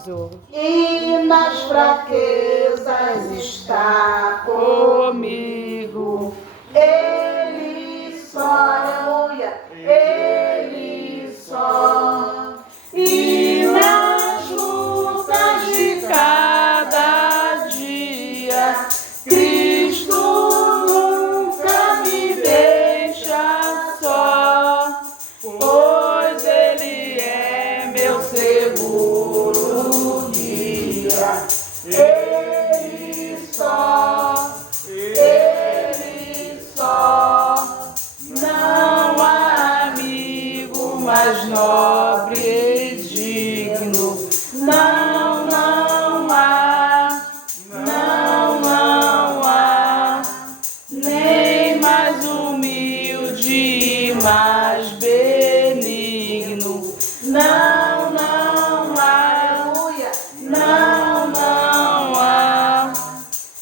Senhor. E nas fraquezas está comigo. Ele só, aleluia, Ele só. E nas lutas de cada dia, Cristo nunca me deixa só, pois Ele é meu seguro guia. Ele só, não há amigo mais nobre e digno. Não, não há, nem mais humilde e mais benigno. Não, não há, não há.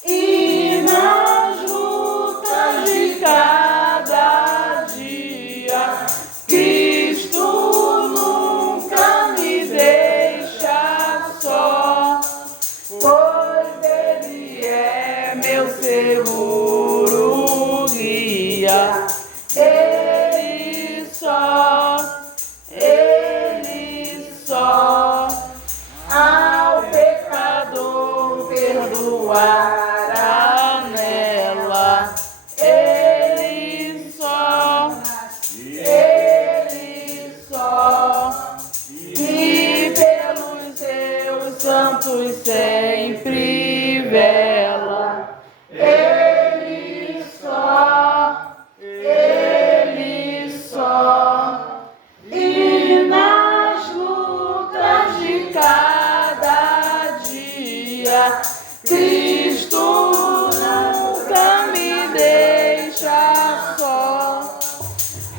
E nas lutas de cada dia, Cristo nunca me deixa só, pois Ele é meu seguro guia. Ele só, ao pecador perdoará nela. Ele só, e pelos seus santos sempre vela. Ele só, e nas lutas de cada dia, Cristo nunca me deixa só,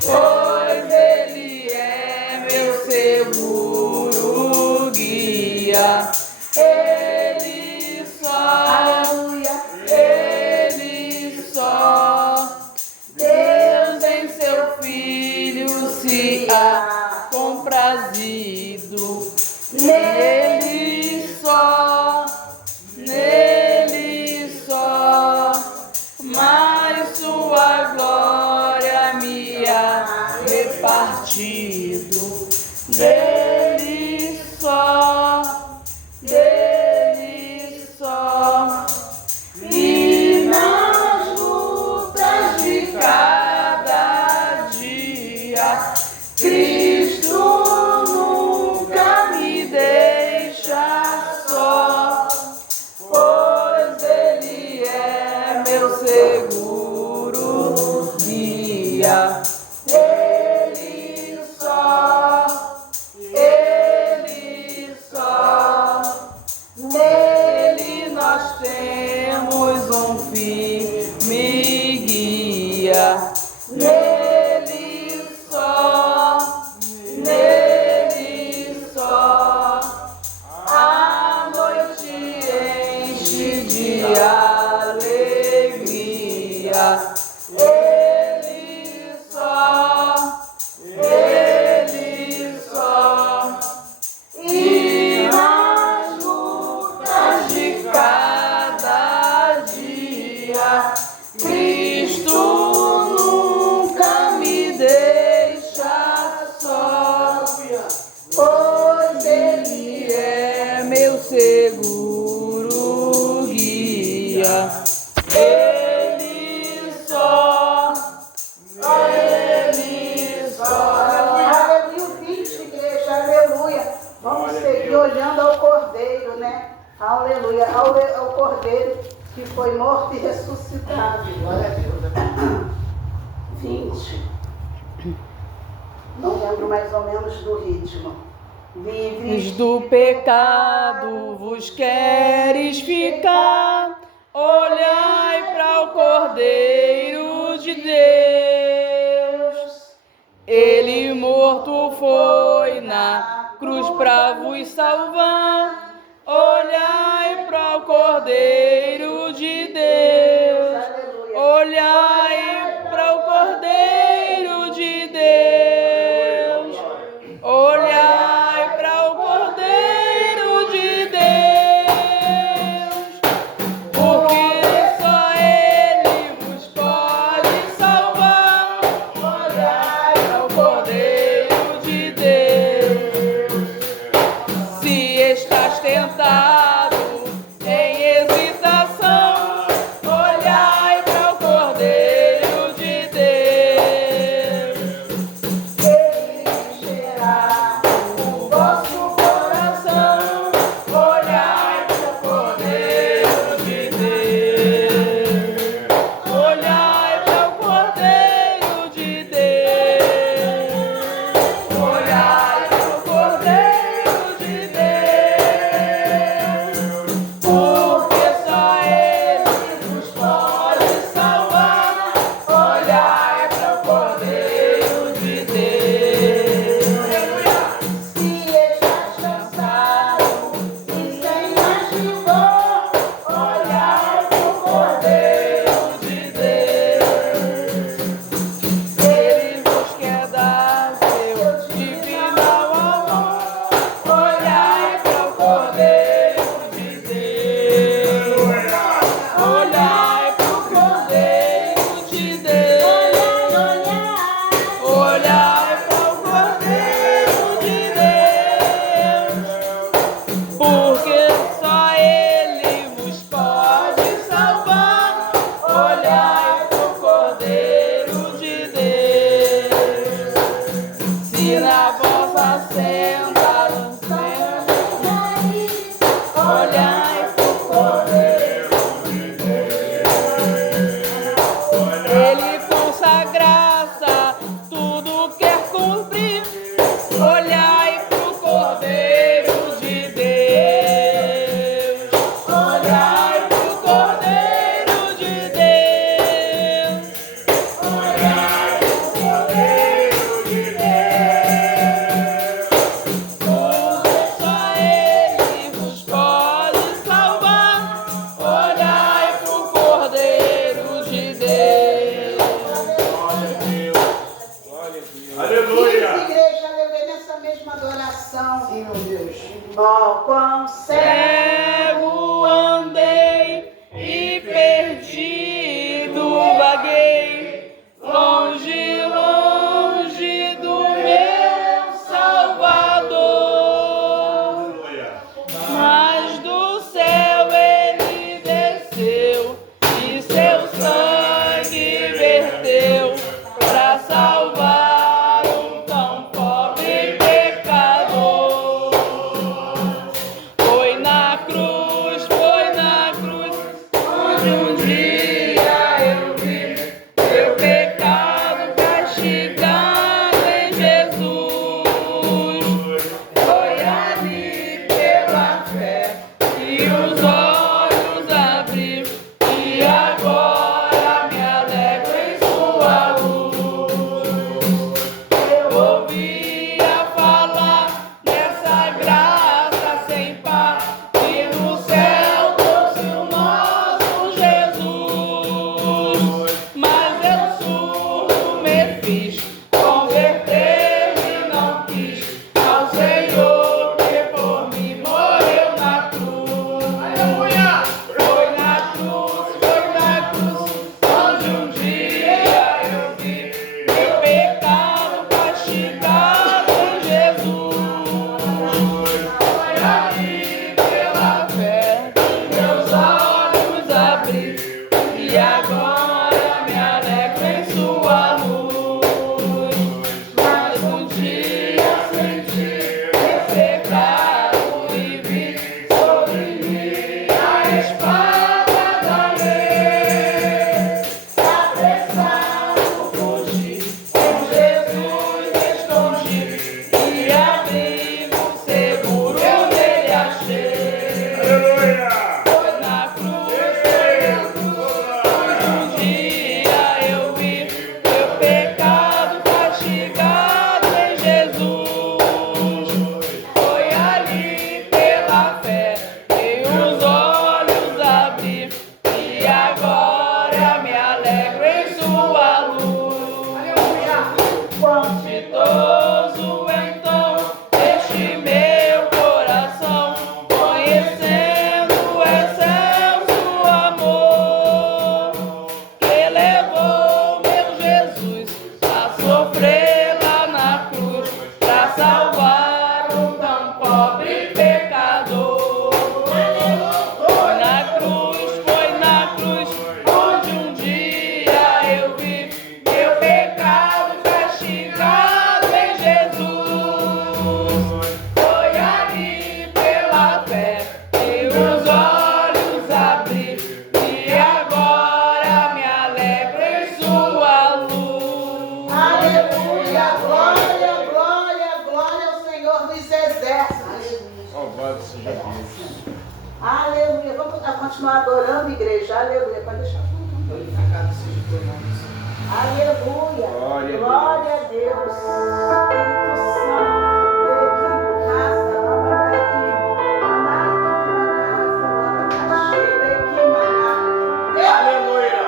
pois Ele é meu seguro guia. Ele só, Deus em seu Filho se há comprazido. Nele só, mas sua glória me há repartido. Dele só, e nas lutas de cada dia, Cristo nunca me deixa só, pois Ele é meu seguro guia. Ele só, nele nós temos um firme guia. Nele só, a noite enche de alegria. Ele só, e nas lutas de cada dia, Cristo nunca me deixa só, pois Ele é meu seguro guia. Ele só, aleluia, ouvinte, igreja, aleluia. Vamos seguir olhando ao Cordeiro, né? Aleluia, ao Cordeiro que foi morto e ressuscitado. Glória a Deus. 20. Não lembro mais ou menos do ritmo. Livres Do pecado vos queres ficar, olhai para o Cordeiro de Deus. Ele morto foi na cruz para vos salvar, olhai para o Cordeiro de Deus. Olhai para o Cordeiro de Deus. Olhai para o Cordeiro de Sim, meu Deus. Ó, quão Cego andei e perdido vaguei, longe, longe do meu Salvador. Mas do céu ele desceu e seu sangue verteu para salvar um tão pobre pecador. Foi na cruz, onde um dia eu vi meu pecado castigado em Jesus. Foi ali pela fé que os olhos abri e agora me alegro em sua luz. Eu ouvia falar dessa graça sem par e no céu trouxe o nosso Jesus. Mas eu surdo me fiz, converter-me não quis ao Senhor que por mim morreu na cruz. Aleluia! Foi na cruz, onde um dia eu vi meu pecado castigado em Jesus. Foi ali pela fé que meus olhos abri e agora me alegro em sua luz. Mas um dia senti meu pecado e vi sobre mim a espada da lei. Apressado fugi, com Jesus escondi e abrigo seguro nele achei. Foi na cruz, onde um dia eu vi meu pecado castigado em Jesus. Foi ali pela fé que os olhos abri e agora me alegro em sua luz. Quão ditoso então este meu coração, conhecendo o excelso amor que levou meu Jesus a sofrer lá na cruz para salvar um tão pobre pecador. Foi na cruz, onde um dia eu vi meu pecado castigado em Jesus. Foi ali pela fé que os olhos abri e agora me alegro em sua luz. Aleluia, glória, glória, glória ao Senhor dos exércitos. Louvado seja Deus. Aleluia. Vamos continuar adorando, igreja. Aleluia. Pode deixar. Glorificado seja o teu nome, Senhor. Aleluia. Glória a Glória a Deus. Espírito Santo. Equipe casa, nova equipe. Amado, casa, chega aqui, maná. Aleluia.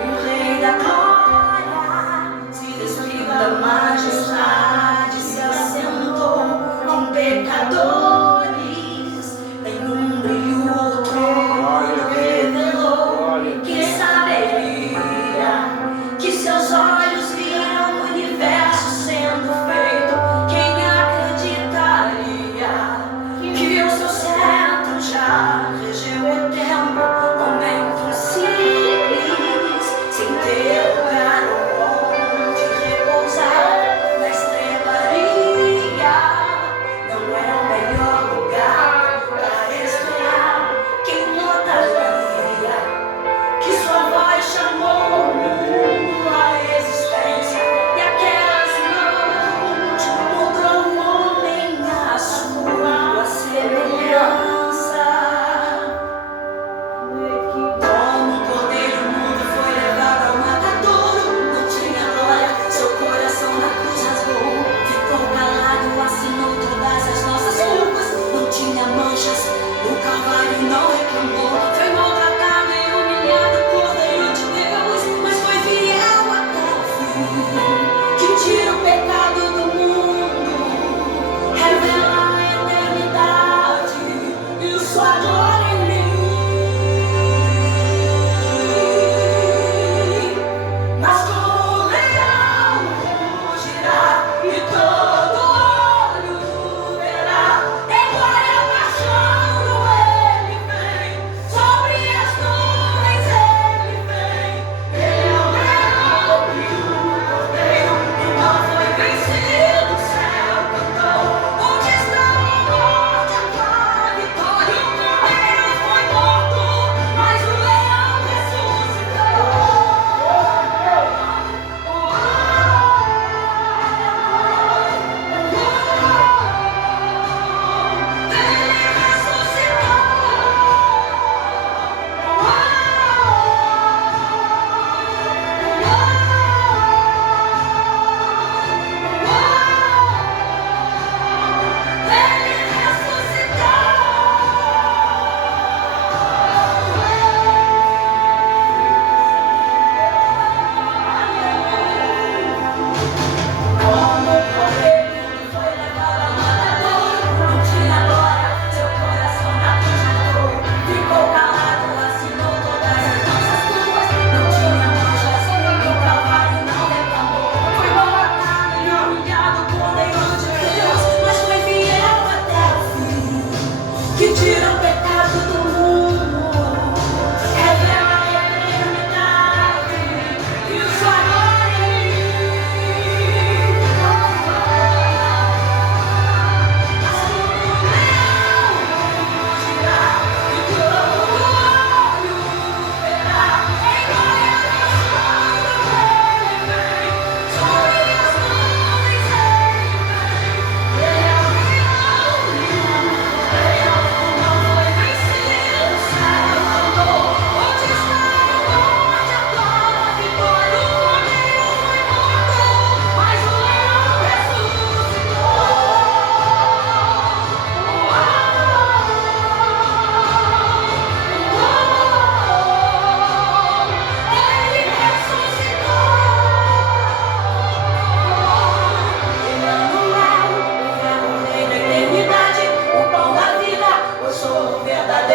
O Rei da Glória se despiu da majestade, se assentou com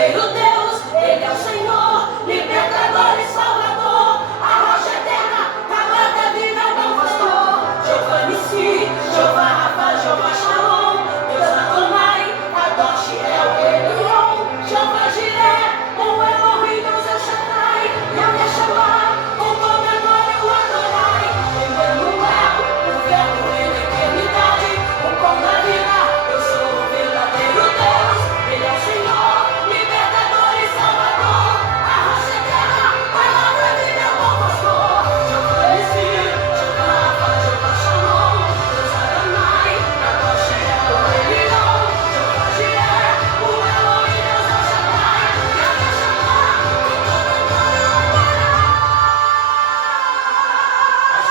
verdadeiro Deus, Ele é o Senhor, libertador e salvador, a rocha eterna, água da vida, bom pastor. Jeová Nissi, Jeová Rafa, Jeová Shalom, Deus Adonai, Kadosh El Elyon, Jeová Jireh, o Elohim, Deus El Shaddai, Yahweh Shammah, com toda a glória o adorai. Emmanuel, o verbo em eternidade, o pão da vida, eu sou o verdadeiro Deus, Ele é o Senhor, libertador e salvador, a rocha eterna, palavra vida, bom pastor. Jeová Nissi, Jeová Rafa, Jeová Shalom, Deus Adonai, Kadosh El Elyon, Jeová Jireh, o Elohim, Deus El Shaddai, Yahweh Shammah, com toda a glória o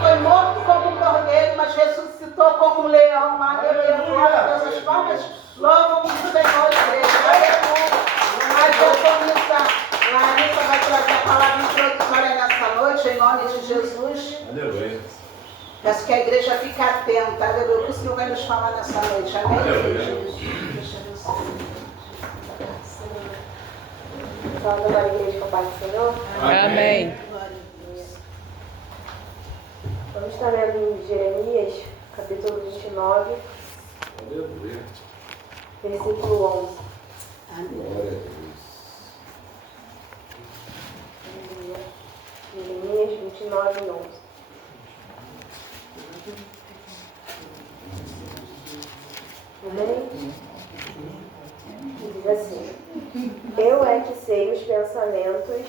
Foi morto como um cordeiro, mas ressuscitou como um leão. Aleluia. Glória a Deus. As palmas louvam o Senhor, igreja. Aleluia. Mas eu sou Larissa vai trazer a palavra introdutória nessa noite, em nome de Jesus. Aleluia. Peço que a igreja fique atenta. Aleluia. O que o Senhor vai nos falar nessa noite. Amém? Aleluia. Salve a igreja com a paz do Senhor. Amém. Vamos estar lendo em Jeremias, capítulo 29, Aleluia. versículo 11. Glória a Deus. Jeremias 29, 11. Amém? E diz assim: Eu é que sei os pensamentos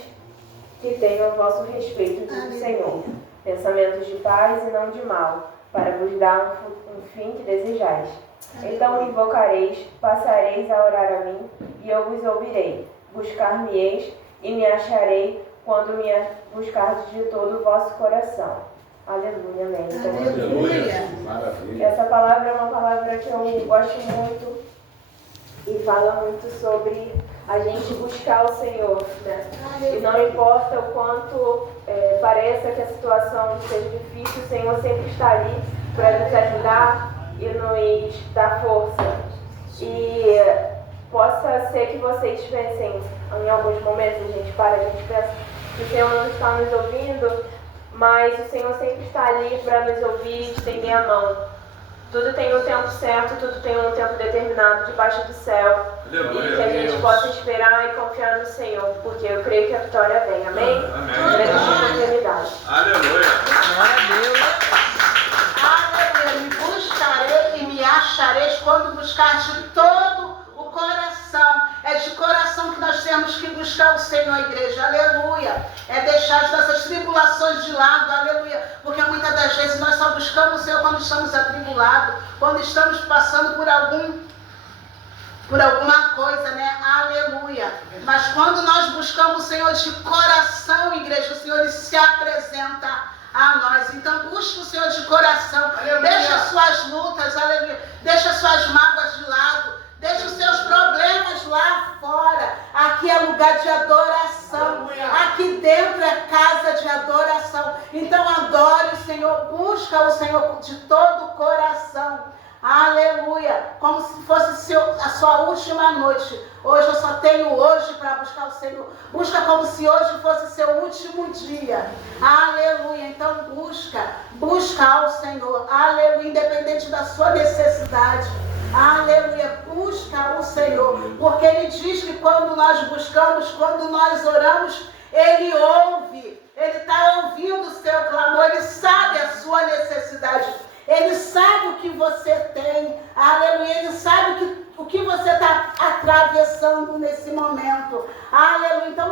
que tenho a vosso respeito, diz o Senhor. Pensamentos de paz e não de mal, para vos dar um fim que desejais. Então me invocareis, passareis a orar a mim, e eu vos ouvirei. Buscar-me-eis e me acharei quando me buscardes de todo o vosso coração. Aleluia, amém. Aleluia. Maravilha. Essa palavra é uma palavra que eu gosto muito e fala muito sobre a gente buscar o Senhor, né? E não importa o quanto pareça que a situação seja difícil, o Senhor sempre está ali para nos ajudar e nos dar força. E possa ser que vocês pensem, em alguns momentos a gente pensa que o Senhor não está nos ouvindo, mas o Senhor sempre está ali para nos ouvir e estender a mão. Tudo tem um tempo certo, tudo tem um tempo determinado debaixo do céu. Aleluia. E que a gente possa esperar e confiar no Senhor, porque eu creio que a vitória vem. Amém? Amém. Grande oportunidade. Aleluia. Glória a Deus. Aleluia. Me buscarei e me achareis quando buscar de todo o coração. É de coração que nós temos que buscar o Senhor, igreja. Aleluia. É deixar as nossas tribulações de lado. Aleluia. Porque muitas das vezes nós só buscamos o Senhor quando estamos atribulados, quando estamos passando por alguma coisa, né? Aleluia. Mas quando nós buscamos o Senhor de coração, igreja, o Senhor ele se apresenta a nós. Então busque o Senhor de coração. Aleluia. Deixa as suas lutas, aleluia. Deixa as suas mágoas de lado. Deixa os seus problemas lá fora. Aqui é lugar de adoração. Aleluia. Aqui dentro é casa de adoração. Então adore o Senhor. Busca o Senhor de todo o coração. Aleluia. Como se fosse a sua última noite. Hoje eu só tenho hoje para buscar o Senhor. Busca como se hoje fosse seu último dia. Aleluia. Então busca ao Senhor. Aleluia. Independente da sua necessidade. Aleluia, busca o Senhor, porque Ele diz que quando nós buscamos, quando nós oramos, Ele ouve, Ele está ouvindo o seu clamor, Ele sabe a sua necessidade, Ele sabe o que você tem, aleluia, Ele sabe o que você está atravessando nesse momento, aleluia, então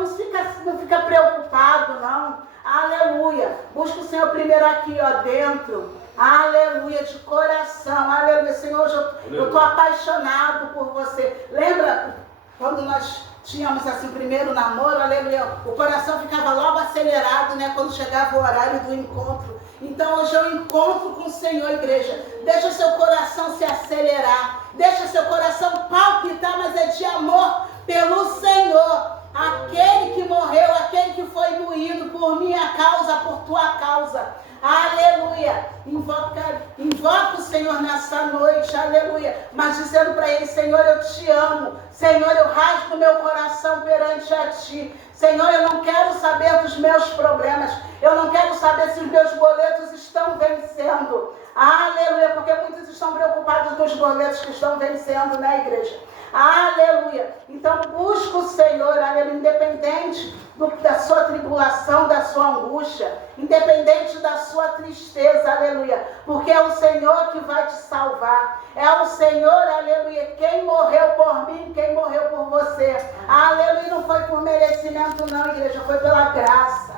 não fica preocupado não, aleluia, busca o Senhor primeiro aqui, ó, dentro, aleluia, de coração, aleluia, Senhor, eu estou apaixonado por você. Lembra quando nós tínhamos assim o primeiro namoro, aleluia, o coração ficava logo acelerado, né, quando chegava o horário do encontro. Então hoje eu encontro com o Senhor, igreja. Deixa seu coração se acelerar, deixa seu coração palpitar, mas é de amor pelo Senhor. Aquele que morreu, aquele que foi moído por minha causa, por tua causa. Aleluia, invoca o Senhor nessa noite, aleluia, mas dizendo para Ele, Senhor, eu te amo, Senhor, eu rasgo meu coração perante a Ti, Senhor, eu não quero saber dos meus problemas, eu não quero saber se os meus boletos estão vencendo, aleluia, porque muitos estão preocupados com os boletos que estão vencendo, né, igreja? Aleluia, então busca o Senhor, aleluia, independente da sua tribulação, da sua angústia, independente da sua tristeza, aleluia, porque é o Senhor que vai te salvar, é o Senhor, aleluia, quem morreu por mim, quem morreu por você, aleluia, não foi por merecimento não, igreja, foi pela graça,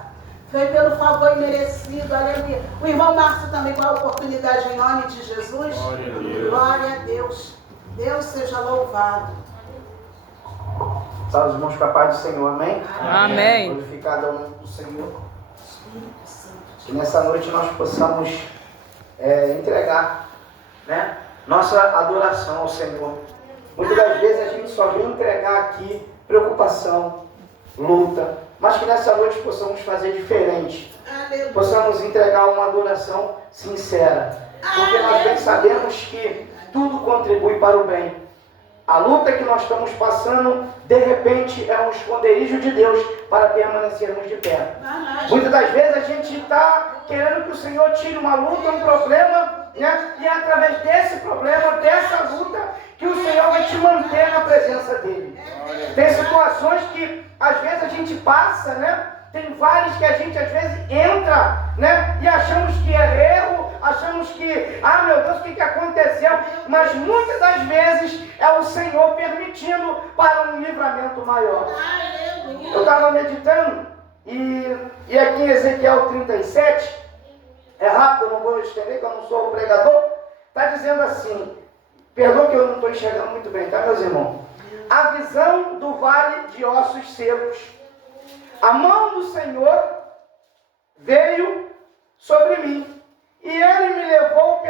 foi pelo favor imerecido, aleluia. O irmão Márcio também com a oportunidade em nome de Jesus, glória a Deus. Deus seja louvado. Salve os irmãos com a paz do Senhor, amém? Amém. Glorificado é o nome do Senhor. Que nessa noite nós possamos entregar, né, nossa adoração ao Senhor. Muitas das vezes a gente só vem entregar aqui preocupação, luta, mas que nessa noite possamos fazer diferente. Aleluia. Possamos entregar uma adoração sincera. Porque nós bem sabemos que tudo contribui para o bem. A luta que nós estamos passando, de repente, é um esconderijo de Deus para permanecermos de pé. Muitas das vezes a gente está querendo que o Senhor tire uma luta, um problema, né? E é através desse problema, dessa luta, que o Senhor vai te manter na presença dEle. Tem situações que às vezes a gente passa, né? Tem vales que a gente às vezes entra, né? E achamos que é erro, achamos que, meu Deus, o que aconteceu? Mas muitas das vezes é o Senhor permitindo para um livramento maior. Eu estava meditando e aqui em Ezequiel 37, é rápido, eu não vou estender, que eu não sou o pregador, está dizendo assim, perdoa que eu não estou enxergando muito bem, tá, meus irmãos? A visão do vale de ossos secos. A mão do Senhor veio sobre mim, e Ele me levou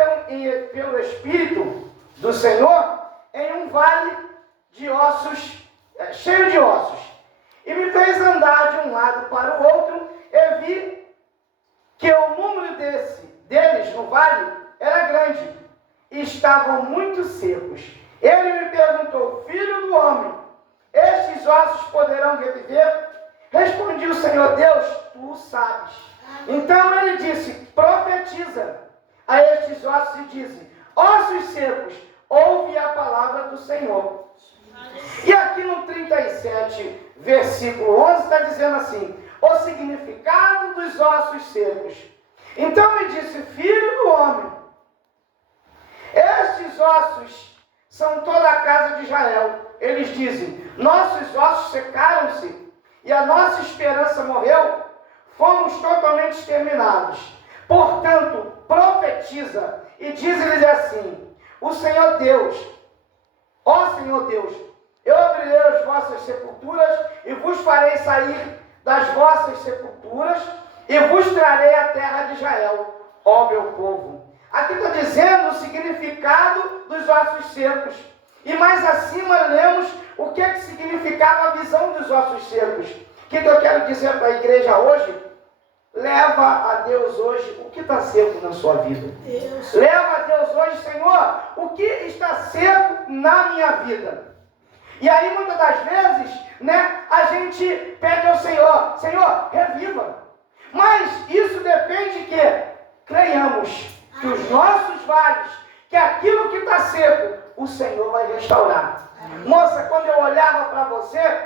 pelo Espírito do Senhor em um vale de ossos, cheio de ossos, e me fez andar de um lado para o outro, e vi que o número deles no vale era grande, e estavam muito secos. Ele me perguntou, filho do homem, estes ossos poderão reviver? Respondi o Senhor Deus, tu sabes. Então ele disse, profetiza a estes ossos e dize, ossos secos, ouve a palavra do Senhor. E aqui no 37, versículo 11, está dizendo assim, o significado dos ossos secos. Então me disse, filho do homem, estes ossos são toda a casa de Israel. Eles dizem, nossos ossos secaram-se, e a nossa esperança morreu, fomos totalmente exterminados. Portanto, profetiza e diz-lhes assim, o Senhor Deus, ó Senhor Deus, eu abrirei as vossas sepulturas e vos farei sair das vossas sepulturas e vos trarei a terra de Israel, ó meu povo. Aqui está dizendo o significado dos ossos secos. E mais acima lemos o que significava a visão dos ossos secos. O que eu quero dizer para a igreja hoje? Leva a Deus hoje o que está seco na sua vida. Deus. Leva a Deus hoje, Senhor, o que está seco na minha vida. E aí muitas das vezes, né, a gente pede ao Senhor, Senhor, reviva. Mas isso depende que creiamos que os nossos vales, que aquilo que está seco, o Senhor vai restaurar. Moça, quando eu olhava para você,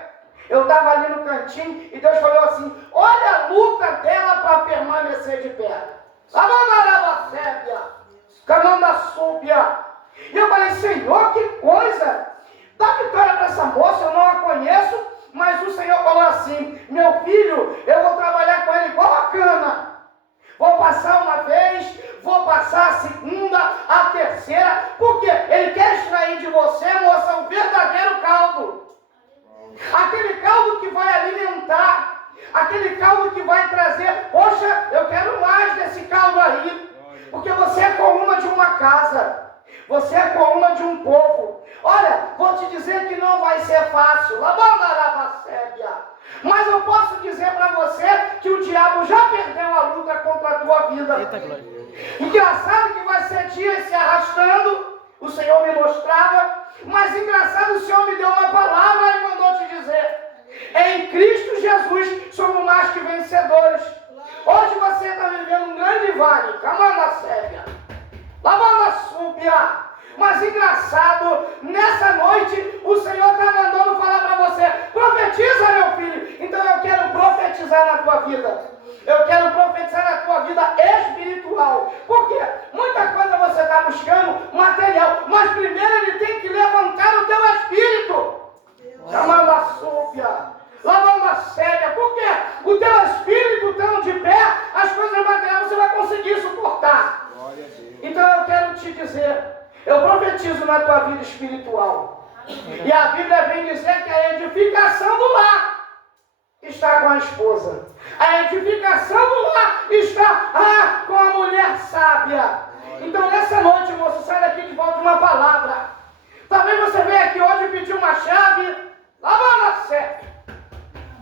eu estava ali no cantinho e Deus falou assim: olha a luta dela para permanecer de pé. E eu falei: Senhor, que coisa! Dá vitória para essa moça, eu não a conheço, mas o Senhor falou assim: meu filho, eu vou trabalhar com ele igual a cana. Vou passar uma vez, vou passar a segunda, a terceira, porque ele quer extrair de você, moça, um verdadeiro caldo. Aquele caldo que vai alimentar, aquele caldo que vai trazer, poxa, eu quero mais desse caldo aí, porque você é coluna de uma casa, você é coluna de um povo. Olha, vou te dizer que não vai ser fácil, mas eu posso dizer para você que o diabo já perdeu a luta contra a tua vida. Engraçado que vai ser dias se arrastando, o Senhor me mostrava, mas engraçado, o Senhor me deu uma palavra e mandou te dizer: em Cristo Jesus somos mais que vencedores. Hoje você está vivendo um grande vale, mas engraçado, nessa noite o Senhor está mandando falar para você: profetiza, meu filho. Então eu quero profetizar na tua vida. Eu quero profetizar na tua vida espiritual. Por quê? Muita coisa você está buscando material, mas primeiro ele tem que levantar o teu espírito. Chamando a súbia, lavando a séria. Por quê? O teu espírito estando de pé, as coisas materiais você vai conseguir suportar. Então eu quero te dizer, eu profetizo na tua vida espiritual. E a Bíblia vem dizer que a edificação do lar está com a esposa. A edificação do lar está com a mulher sábia. Então nessa noite, moço, sai daqui de volta de uma palavra. Talvez você venha aqui hoje pedir uma chave, lavando a séria,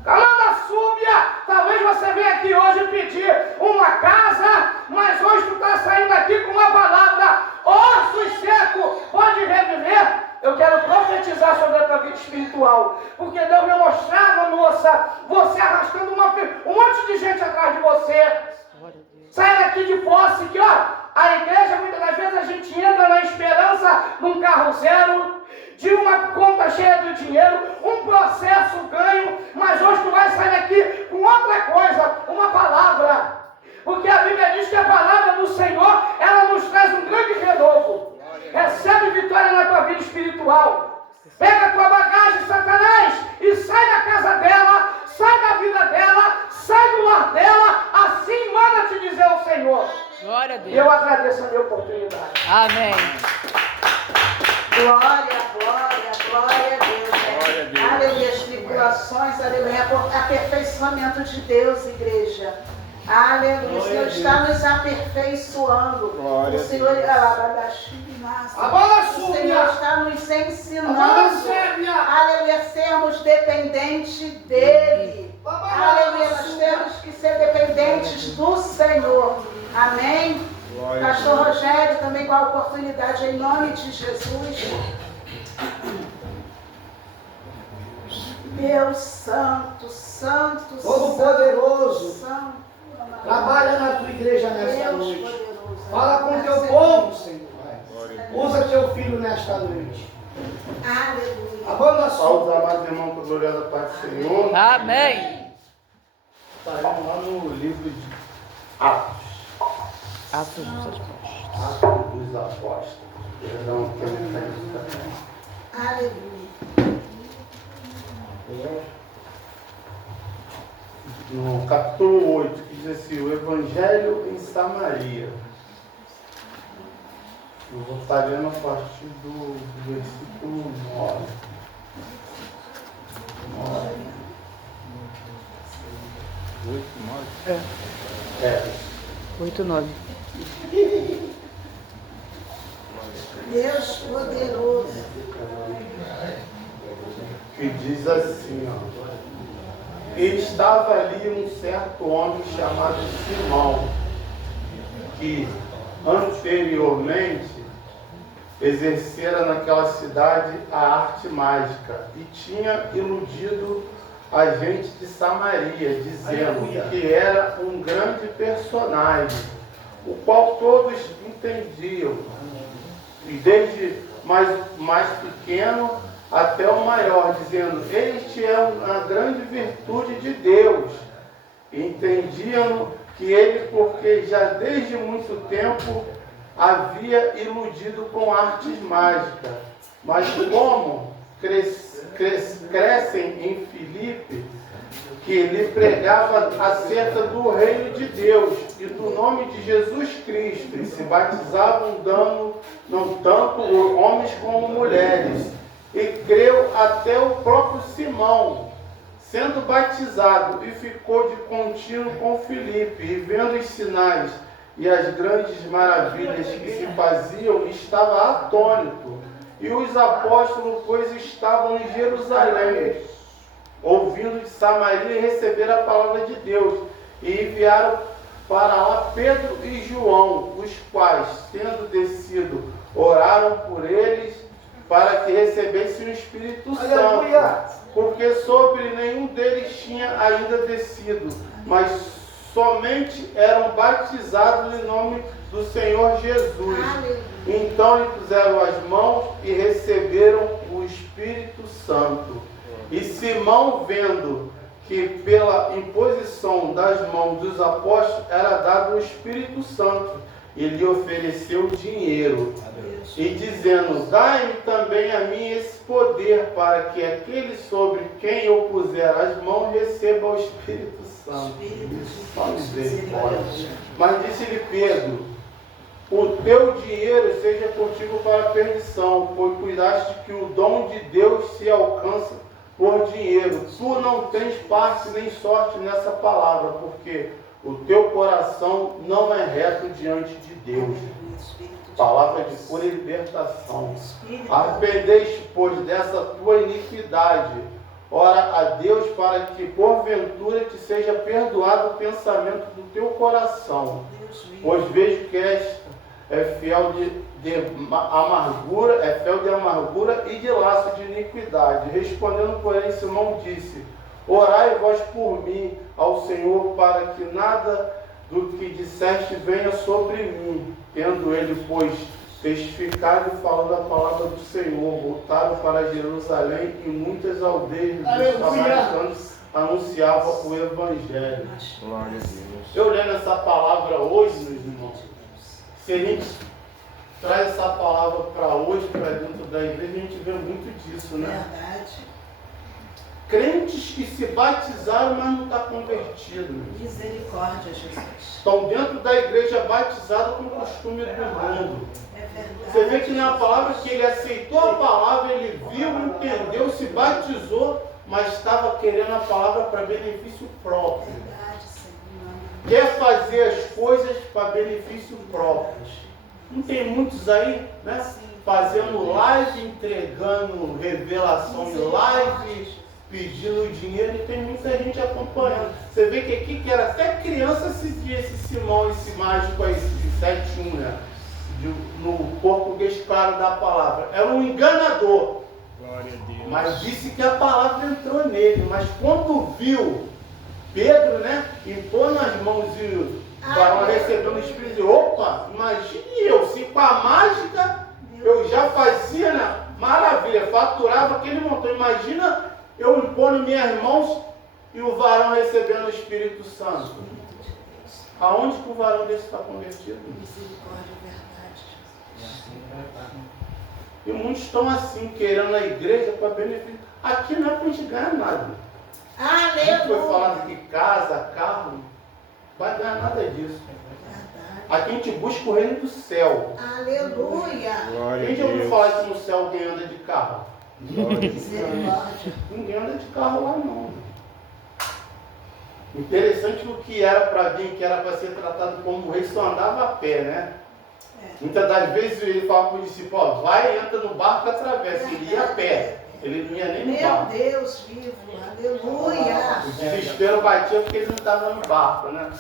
calando a súbia. Talvez você venha aqui hoje pedir uma casa, mas hoje tu está saindo aqui com uma palavra: ossos secos, pode reviver. Eu quero profetizar sobre a tua vida espiritual, porque Deus me mostrava, moça, você arrastando um monte de gente atrás de você. Sai daqui de posse, que ó, a igreja, muitas das vezes a gente entra na esperança num carro zero, de uma conta cheia de dinheiro, um processo ganho, mas hoje tu vai sair daqui com outra coisa, uma palavra. Porque a Bíblia diz que a palavra do Senhor, ela nos traz um grande renovo. Recebe vitória na tua vida espiritual. Pega a tua bagagem, Satanás, e sai da casa dela, sai da vida dela, sai do lar dela. Assim manda te dizer o Senhor. Glória a Deus. E eu agradeço a minha oportunidade. Amém. Glória, glória, glória a Deus. Glória a Deus. Aleluia, as tribulações, aleluia, aperfeiçoamento de Deus, igreja. Aleluia, o Senhor está nos aperfeiçoando. Glória O Senhor, o Senhor está nos ensinando, aleluia, sermos dependentes dEle. Aleluia, nós temos que ser dependentes do Senhor. Amém? Glória a Pastor Deus. Rogério também com a oportunidade, em nome de Jesus. Deus Santo, Santo, Todo-Poderoso, Santo. trabalha na tua igreja nesta Deus noite. poderoso. Fala com teu povo, Senhor. Usa teu filho nesta noite. Aleluia. Abanda a sua. Saúde, amados irmãos, com a gloriosa paz do Senhor. Amém. Estaremos lá no livro de Atos. Atos dos Apóstolos. Atos dos Apóstolos. Perdão, que eu não Aleluia. No capítulo 8, que diz assim: o Evangelho em Samaria. Eu vou estar lendo a partir do versículo 9. 8, 9? É. 8, 9. Deus poderoso. Que diz assim, ó. E estava ali um certo homem chamado Simão, que anteriormente exercera naquela cidade a arte mágica e tinha iludido a gente de Samaria, dizendo que era um grande personagem, o qual todos entendiam. E desde mas o mais pequeno até o maior, dizendo: este é uma grande virtude de Deus. Entendiam que ele, porque já desde muito tempo havia iludido com artes mágicas, mas como crescem em Filipe, que lhe pregava acerca do reino de Deus e do nome de Jesus Cristo, e se batizavam, dando não tanto homens como mulheres, e creu até o próprio Simão, sendo batizado, e ficou de contínuo com Filipe, e vendo os sinais e as grandes maravilhas que se faziam, estava atônito. E os apóstolos, pois, estavam em Jerusalém, ouvindo de Samaria e receber a palavra de Deus, e enviaram para lá Pedro e João, os quais, tendo descido, oraram por eles para que recebessem o Espírito Santo, porque sobre nenhum deles tinha ainda descido, mas somente eram batizados em nome do Senhor Jesus. Então lhe puseram as mãos e receberam o Espírito Santo. E Simão, vendo que pela imposição das mãos dos apóstolos era dado o Espírito Santo, e lhe ofereceu dinheiro, e dizendo: dai-me também a mim esse poder, para que aquele sobre quem eu puser as mãos receba o Espírito Santo. Só misericórdia. Mas disse-lhe Pedro: o teu dinheiro seja contigo para a perdição, pois cuidaste que o dom de Deus se alcança por dinheiro. Tu não tens parte nem sorte nessa palavra, porque o teu coração não é reto diante de Deus. Palavra de pura libertação. Arrependeste, pois, dessa tua iniquidade. Ora a Deus para que porventura te seja perdoado o pensamento do teu coração. Pois vejo que é fiel de amargura e de laço de iniquidade. Respondendo, porém, Simão disse: orai vós por mim ao Senhor, para que nada do que disseste venha sobre mim. Tendo ele, pois, testificado e falando a palavra do Senhor, voltaram para Jerusalém, e muitas aldeias dos samaritanos anunciavam o Evangelho. Glória a Deus. Eu lendo essa palavra hoje, meus irmãos, se a gente traz essa palavra para hoje, para dentro da igreja, a gente vê muito disso, né? Verdade. Crentes que se batizaram, mas não estão convertidos. Misericórdia, Jesus. Estão dentro da igreja batizados com o costume do mundo. É verdade. Você vê que na palavra que ele aceitou a palavra, ele viu, entendeu, se batizou, mas estava querendo a palavra para benefício próprio. Verdade, Senhor. Quer fazer as coisas para benefício próprio. Não tem muitos aí, né? Fazendo live, entregando revelação em live, pedindo dinheiro, e tem muita gente acompanhando. Você vê que aqui que era até criança seguia esse Simão, esse mágico aí, esse 7-1, né? No português claro da palavra. Era um enganador. Glória a Deus. Mas disse que a palavra entrou nele. Mas quando viu Pedro, né, impor nas mãos e varão recebendo o Espírito, de opa, imagine eu, se com a mágica eu já fazia, né, maravilha, faturava aquele montão. Imagina eu impondo minhas mãos e o varão recebendo o Espírito Santo. Aonde que o varão desse está convertido? Misericórdia, verdade. E muitos estão assim, querendo a igreja para benefício. Aqui não é para a gente ganhar nada. A gente foi falando de casa, carro, não vai ganhar nada disso. Aqui a gente busca o reino do céu. Aleluia. Glória Quem a já ouviu Deus. falar que no céu alguém anda de carro? Misericórdia. Ninguém anda de carro lá não. Interessante o que era para vir, que era para ser tratado como rei, só andava a pé, né? Muitas das vezes ele falava para o discípulo: ó, vai, entra no barco e atravessa. Ele ia a pé, ele não ia nem no Meu barco. Deus vivo. Aleluia. O desespero batia porque ele não estava no barco, né?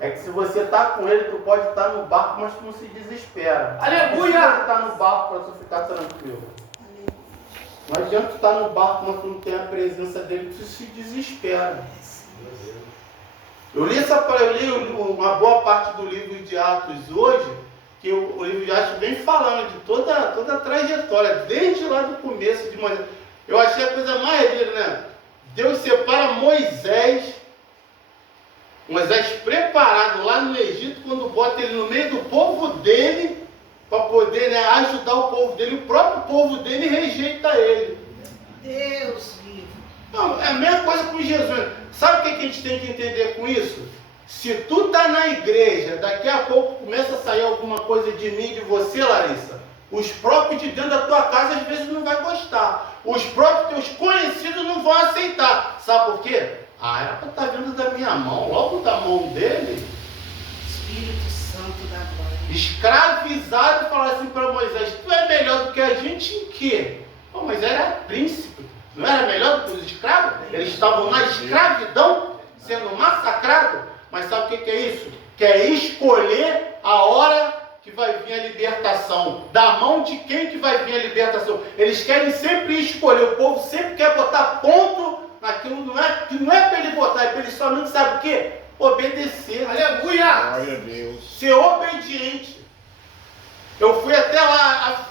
É que se você está com ele, tu pode estar no barco, mas tu não se desespera. Aleluia! Você está no barco para tu ficar tranquilo. Não adianta tu estar no barco, mas tu não tem a presença dele, tu se desespera. Eu li uma boa parte do livro de Atos hoje, que o livro de Atos vem falando de toda a trajetória, desde lá do começo de Moisés. Eu achei a coisa mais dele, né? Deus separa Moisés preparado lá no Egito, quando bota ele no meio do povo dele, para poder, né, ajudar o povo dele. O próprio povo dele rejeita ele. Deus livre. Não, é a mesma coisa com Jesus. Sabe o que a gente tem que entender com isso? Se tu está na igreja, daqui a pouco começa a sair alguma coisa de mim, de você, Larissa, os próprios de dentro da tua casa às vezes não vai gostar. Os próprios teus conhecidos não vão aceitar. Sabe por quê? Era para estar vindo da minha mão, logo da mão dele. Espírito Santo da glória. Escravizado e falar assim para Moisés: tu é melhor do que a gente em quê? Pô, mas era príncipe, não era melhor do que os escravos? Eles estavam na escravidão, sendo massacrados. Mas sabe o que é isso? Que é escolher a hora que vai vir a libertação. Da mão de quem que vai vir a libertação? Eles querem sempre escolher. O povo sempre quer botar ponto naquilo que não é para ele botar, é para ele somente, sabe o quê? Obedecer. Aleluia! Glória a Deus. Ser obediente. Eu fui até lá,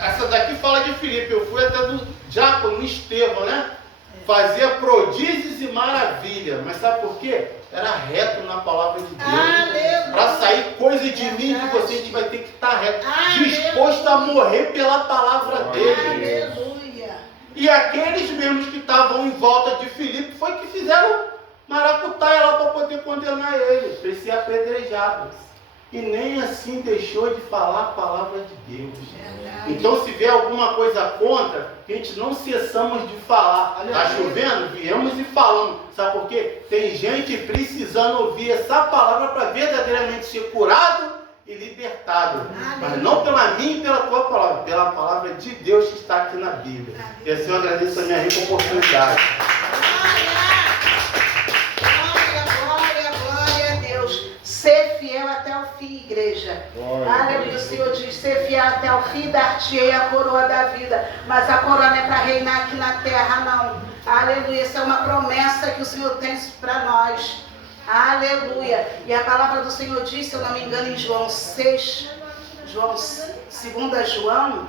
essa daqui fala de Filipe, eu fui até do diácono Estevão, né? Fazia prodígios e maravilha. Mas sabe por quê? Era reto na palavra de Deus. Para sair coisa de mim, de você, a gente vai ter que estar reto. Disposto a morrer pela palavra dele. Aleluia. E aqueles mesmos que estavam em volta de Filipe foi que fizeram maracutaia lá para poder condenar ele, para ele ser apedrejado. E nem assim deixou de falar a palavra de Deus. Então, se vier alguma coisa contra, que a gente não cessamos de falar. Está chovendo? Viemos e falamos. Sabe por quê? Tem gente precisando ouvir essa palavra para verdadeiramente ser curado e libertado. Mas não pela minha e pela tua palavra, pela palavra de Deus que está aqui na Bíblia. E assim eu agradeço a minha rica oportunidade. Glória a Deus. Ser fiel até o fim, igreja. Aleluia. O Senhor diz: ser fiel até o fim, dar-te-ei a coroa da vida. Mas a coroa não é para reinar aqui na terra, não. Aleluia. Essa é uma promessa que o Senhor tem para nós. Aleluia. E a palavra do Senhor diz, se eu não me engano, em João 6, 2 João,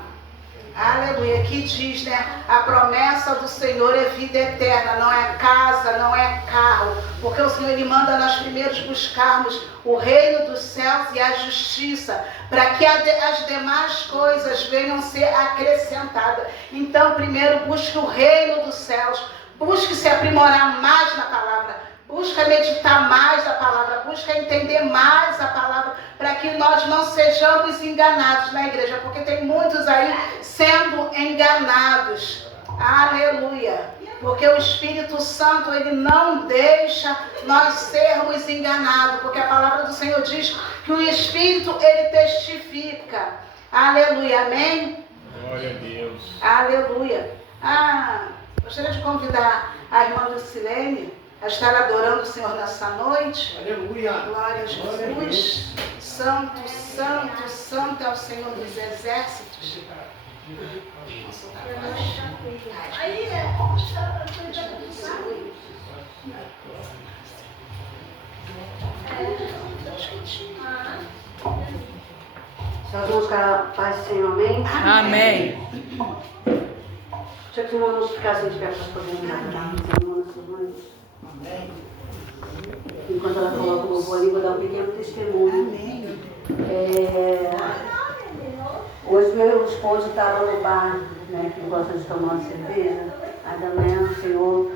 aleluia, que diz, né? A promessa do Senhor é vida eterna, não é casa, não é carro, porque o Senhor, Ele manda nós primeiros buscarmos o reino dos céus e a justiça, para que as demais coisas venham ser acrescentadas. Então, primeiro, busque o reino dos céus, busque se aprimorar mais na palavra, busca meditar mais a palavra, busca entender mais a palavra, para que nós não sejamos enganados na igreja, porque tem muitos aí sendo enganados. Aleluia. Porque o Espírito Santo, ele não deixa nós sermos enganados, porque a palavra do Senhor diz que o Espírito, ele testifica. Aleluia. Amém? Glória a Deus. Aleluia. Gostaria de convidar a irmã Lucilene a estar adorando o Senhor nessa noite. Aleluia. Glória a Jesus. Santo, santo, santo é o Senhor dos exércitos. Nós vamos ficar a paz do Senhor, amém? Amém. Deixa que os irmãos ficassem de pé para poderem dar nossas mães. Enquanto ela coloca o louvor ali, vou dar um pequeno testemunho. Hoje meu esposo estava no bar, né, que gosta de tomar uma cerveja. Ainda amanhã o Senhor,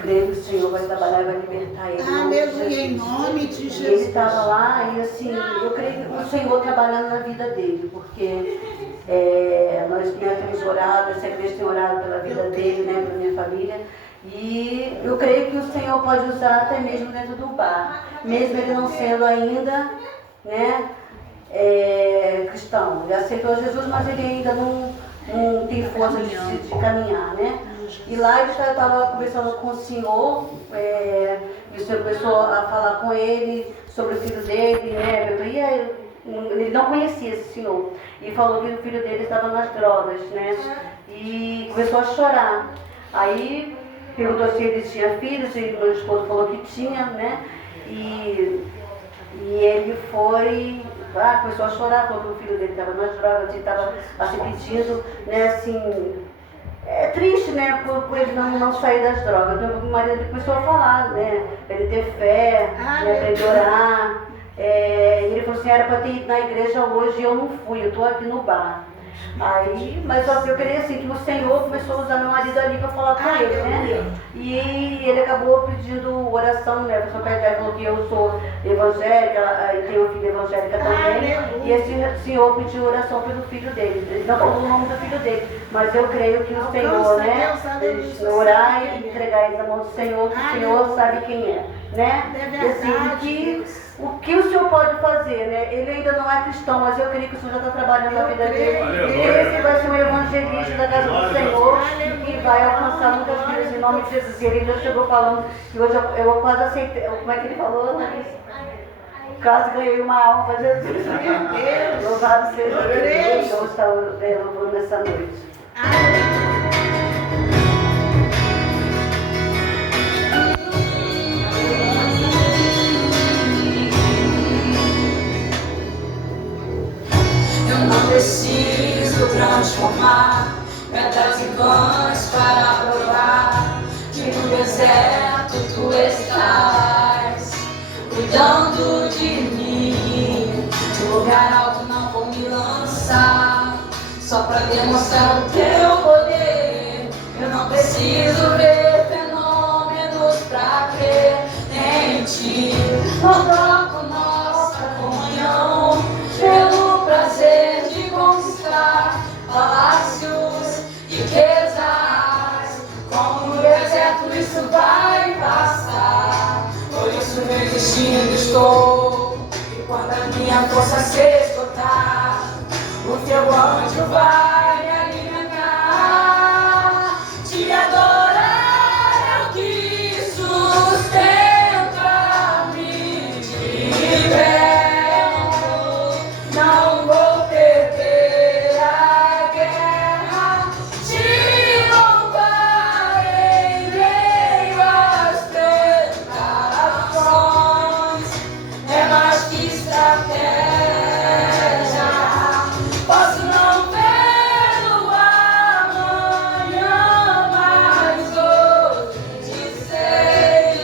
creio que o Senhor vai trabalhar e vai libertar ele. Aleluia, em nome de Jesus. Ele estava lá e assim, eu creio que o Senhor trabalhando na vida dele, porque nós temos orado, essa igreja tem orado pela vida dele, né, pela minha família. E eu creio que o Senhor pode usar até mesmo dentro do bar, mesmo ele não sendo ainda, né, cristão. Ele aceitou Jesus, mas ele ainda não tem força de caminhar, né? E lá ele estava conversando com o Senhor, e o Senhor começou a falar com ele sobre o filho dele, né? Ele não conhecia esse senhor, e falou que o filho dele estava nas drogas, né? E começou a chorar. Aí perguntou se ele tinha filhos, e meu esposo falou que tinha, né? E ele foi começou a chorar, falou que o filho dele estava nas drogas, ele estava assim, pedindo, né, assim, é triste, né, por ele não sair das drogas. Então, o marido dele começou a falar, né, para ele ter fé, né, para ele orar. Ele falou assim, era para ter ido na igreja hoje e eu não fui, eu estou aqui no bar. Aí, mas eu creio assim, que o Senhor começou a usar meu marido ali para falar com ele, né? E ele acabou pedindo oração, né? O pastor Pedro falou que eu sou evangélica, e tenho uma filha evangélica também. E esse senhor pediu oração pelo filho dele. Ele não falou o nome do filho dele, mas eu creio que o Senhor, né? Orar e entregar ele na mão do Senhor, que o Senhor sabe quem é, né? E assim, o que o Senhor pode fazer, né? Ele ainda não é cristão, mas eu creio que o Senhor já está trabalhando na vida dele. Esse vai ser um evangelista da casa do Senhor e que vai alcançar muitas vidas em nome de Jesus. E ele ainda chegou falando que hoje eu quase aceitei. Como é que ele falou, né? Quase ganhei uma alma para Jesus. Louvado seja Deus. Deus está louvando nessa noite. Eu não preciso transformar pedras em pães para provar que no deserto tu estás cuidando de mim. De lugar alto não vou me lançar só para demonstrar o teu poder. Eu não preciso ver fenômenos para crer em ti. Não troco nossa comunhão pelo prazer de conquistar palácios e riquezas. Como no deserto isso vai passar. Por isso resistindo estou. E quando a minha força se esgotar, o teu anjo vai me alimentar. Te adorar é o que sustenta-me de pé. Não vou perder a guerra, te louvar em meio às tentações. É mais que estratégia. Posso não ver o amanhã, mas hoje sei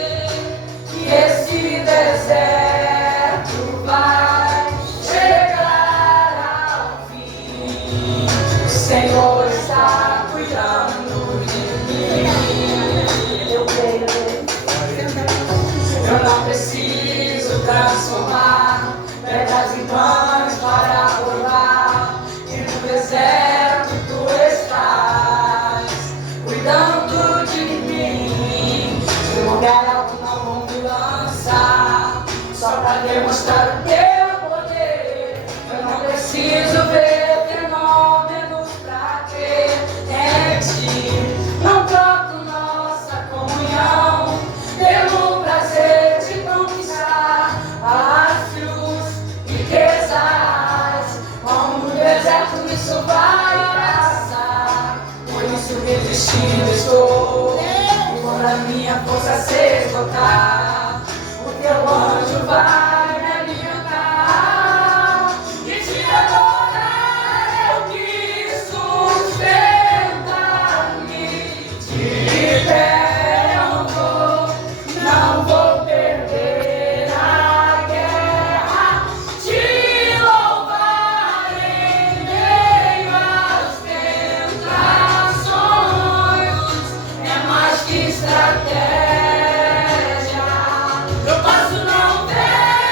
que esse deserto vai chegar ao fim. O Senhor está cuidando de mim. Eu creio, Eu não preciso transformar pedras em pães para provar que no deserto tu estás cuidando de mim. De lugar alto não vou me lançar só para demonstrar o teu poder. Eu não preciso ver fenômenos para crer em ti. Não troco nossa comunhão pelo prazer de conquistar palácios e riquezas. Como no deserto isso vai passar. Por isso resistindo estou. E quando a minha força se esgotar, o teu anjo vai me alimentar. E te adorar é o que sustenta-me de pé. Não vou perder a guerra, te louvar em meio às tentações. É mais que estratégia. Eu posso não ver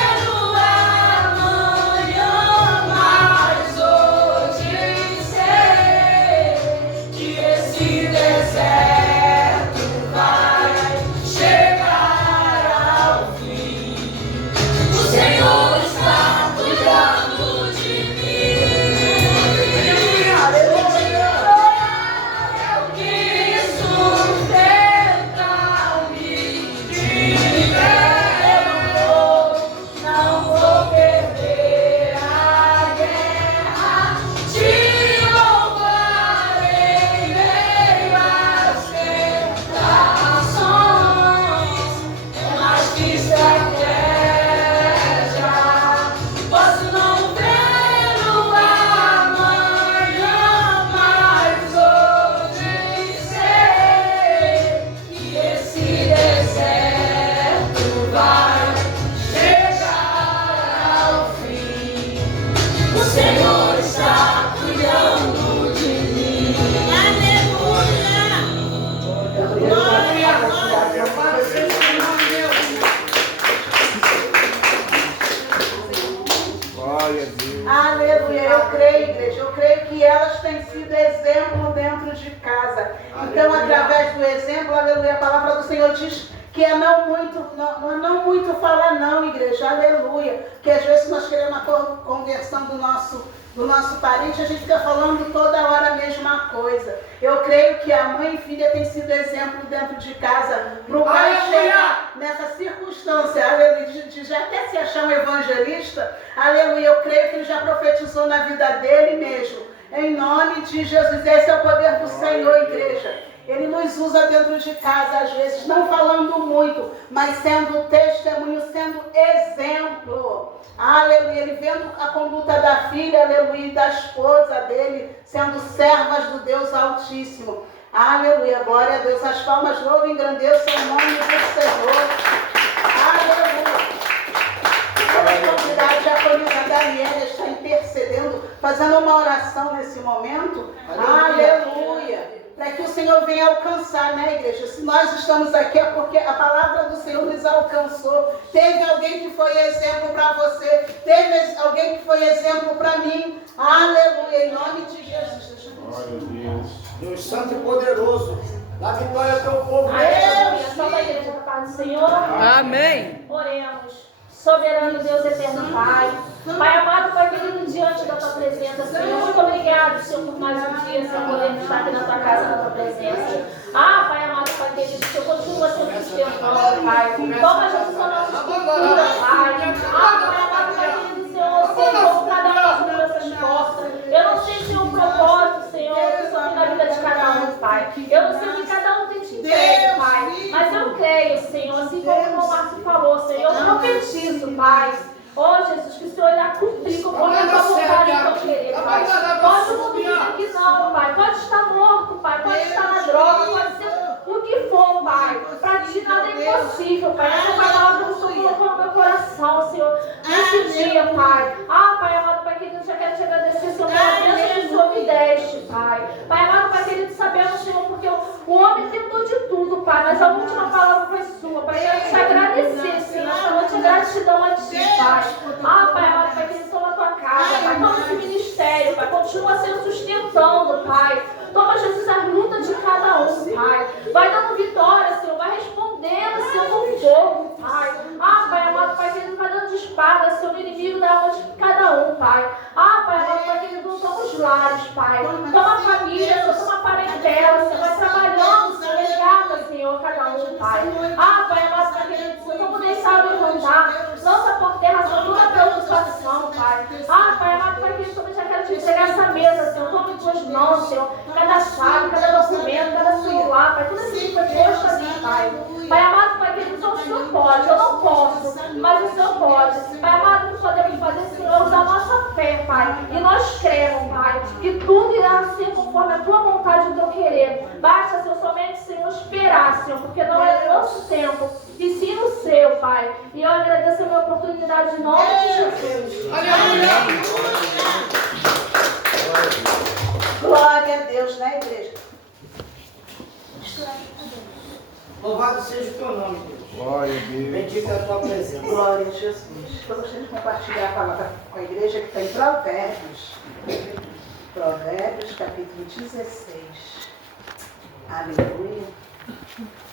tem sido exemplo dentro de casa. Então, através do exemplo, aleluia, a palavra do Senhor diz que é não muito falar não, igreja, aleluia. Que às vezes nós queremos a conversão do nosso parente, a gente fica falando toda hora a mesma coisa. Eu creio que a mãe e filha tem sido exemplo dentro de casa para o pai chegar nessa circunstância, aleluia, de já até se achar um evangelista, aleluia. Eu creio que ele já profetizou na vida dele mesmo. Em nome de Jesus, esse é o poder do Senhor, igreja. Ele nos usa dentro de casa, às vezes, não falando muito, mas sendo testemunho, sendo exemplo. Aleluia. Ele vendo a conduta da filha, aleluia, e da esposa dele, sendo servas do Deus Altíssimo. Aleluia. Glória a Deus. As palmas louvem e engrandeçam o nome do Senhor. Aleluia. A comunidade diaconisa Daniela está intercedendo, fazendo uma oração nesse momento. Aleluia. Para que o Senhor venha alcançar, né, igreja? Se nós estamos aqui é porque a palavra do Senhor nos alcançou. Teve alguém que foi exemplo para você. Teve alguém que foi exemplo para mim. Aleluia. Em nome de Jesus. Glória a Deus. Deus Santo e poderoso. Dá vitória ao teu povo. Aleluia. Salve a igreja da paz do Senhor. Amém. Oremos. Soberano Deus eterno Pai. Pai amado, Pai querido, diante da tua presença, Senhor. Muito obrigado, Senhor, por mais um dia, Senhor, podermos estar aqui na tua casa, na tua presença. Pai amado, Pai querido, Senhor, continua sendo sustentando, Pai. Toma, Jesus, a nossa estrutura, Pai. Pai amado, Pai querido, Senhor, Senhor, cada um das mudanças costas. Eu não sei, Senhor, o propósito, Senhor, que só tem na vida de cada um, Pai. Eu não sei o que cada um tem te entregue, Pai. Mas eu creio, Senhor, assim como o Márcio falou, Senhor, eu profetizo, Pai. Jesus, que o Senhor irá cumprir conforme a tua vontade e o teu querer, Pai. Pode o mundo dizer que não, Pai. Pode estar morto, Pai. Pode estar na droga, pode ser o que for, Pai. Para ti nada é impossível, Pai. Essa palavra que o Senhor colocou no meu coração, Senhor, nesse dia, Pai. Pai amado, Pai querido, já quero te agradecer, Senhor, pela bênção que o Senhor me deste, Pai. Pai amado, Pai querido, sabemos, Senhor, porque o homem tentou de tudo, Pai, mas a última palavra foi sua, Pai. Quero te agradecer, Senhor, essa noite é gratidão a ti, Pai. Pai amado, Pai querido, toma a tua casa, Pai, toma esse ministério, Pai, continua sendo sustentando, Pai. Toma, Jesus, a luta de cada um, Pai. Vai dando vitória, Senhor, vai respondendo, Senhor, com fogo, Pai. Pai amado, Pai querido, vai dando espada, Senhor, no inimigo da alma de cada um, Pai. Pai amado, Pai querido, toma os lares, Pai. Toma a família, Senhor, toma a parentela, Senhor, vai trabalhando, Senhor, resgata, Senhor, cada um, Pai. Pai amado, Pai querido, Senhor, como deixar o levantar, lança por terra, Senhor, toda a preocupação, Pai. Pai amado, Pai querido, também já quero te entregar essa mesa, Senhor, toma em tuas mãos, Senhor, cada chave, cada documento, cada celular, Pai, tudo isso que foi posto ali, Pai. Pai amado, Pai querido, só o Senhor pode, eu não posso, mas o Senhor pode. Pai amado, nós podemos fazer, Senhor, usar a nossa fé, Pai, e nós cremos, Pai, que tudo irá ser conforme a tua vontade e o teu querer. Basta, Senhor, somente, Senhor, esperar, Senhor, porque não é o nosso tempo, e sim o seu, Pai. E eu agradeço a minha oportunidade em nome de Jesus. Glória a Deus, né, igreja? Louvado seja o teu nome, Deus. Glória a Deus. Bendita é a tua presença. Glória a Jesus. Eu gostaria de compartilhar a palavra com a igreja que está em Provérbios. Provérbios, capítulo 16. Aleluia.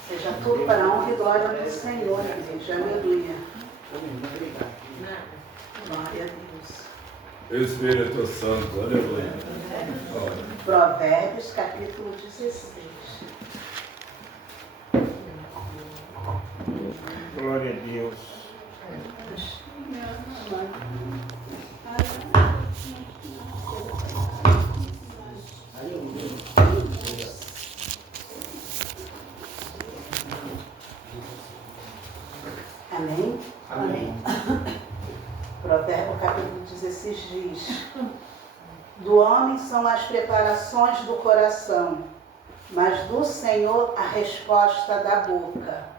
Seja tudo para a honra e glória do Senhor, igreja. Aleluia. Glória a Deus. Espírito Santo, aleluia. Provérbios, capítulo 16. Glória a Deus. Amém? Amém. Provérbio capítulo 16 diz: do homem são as preparações do coração, mas do Senhor a resposta da boca.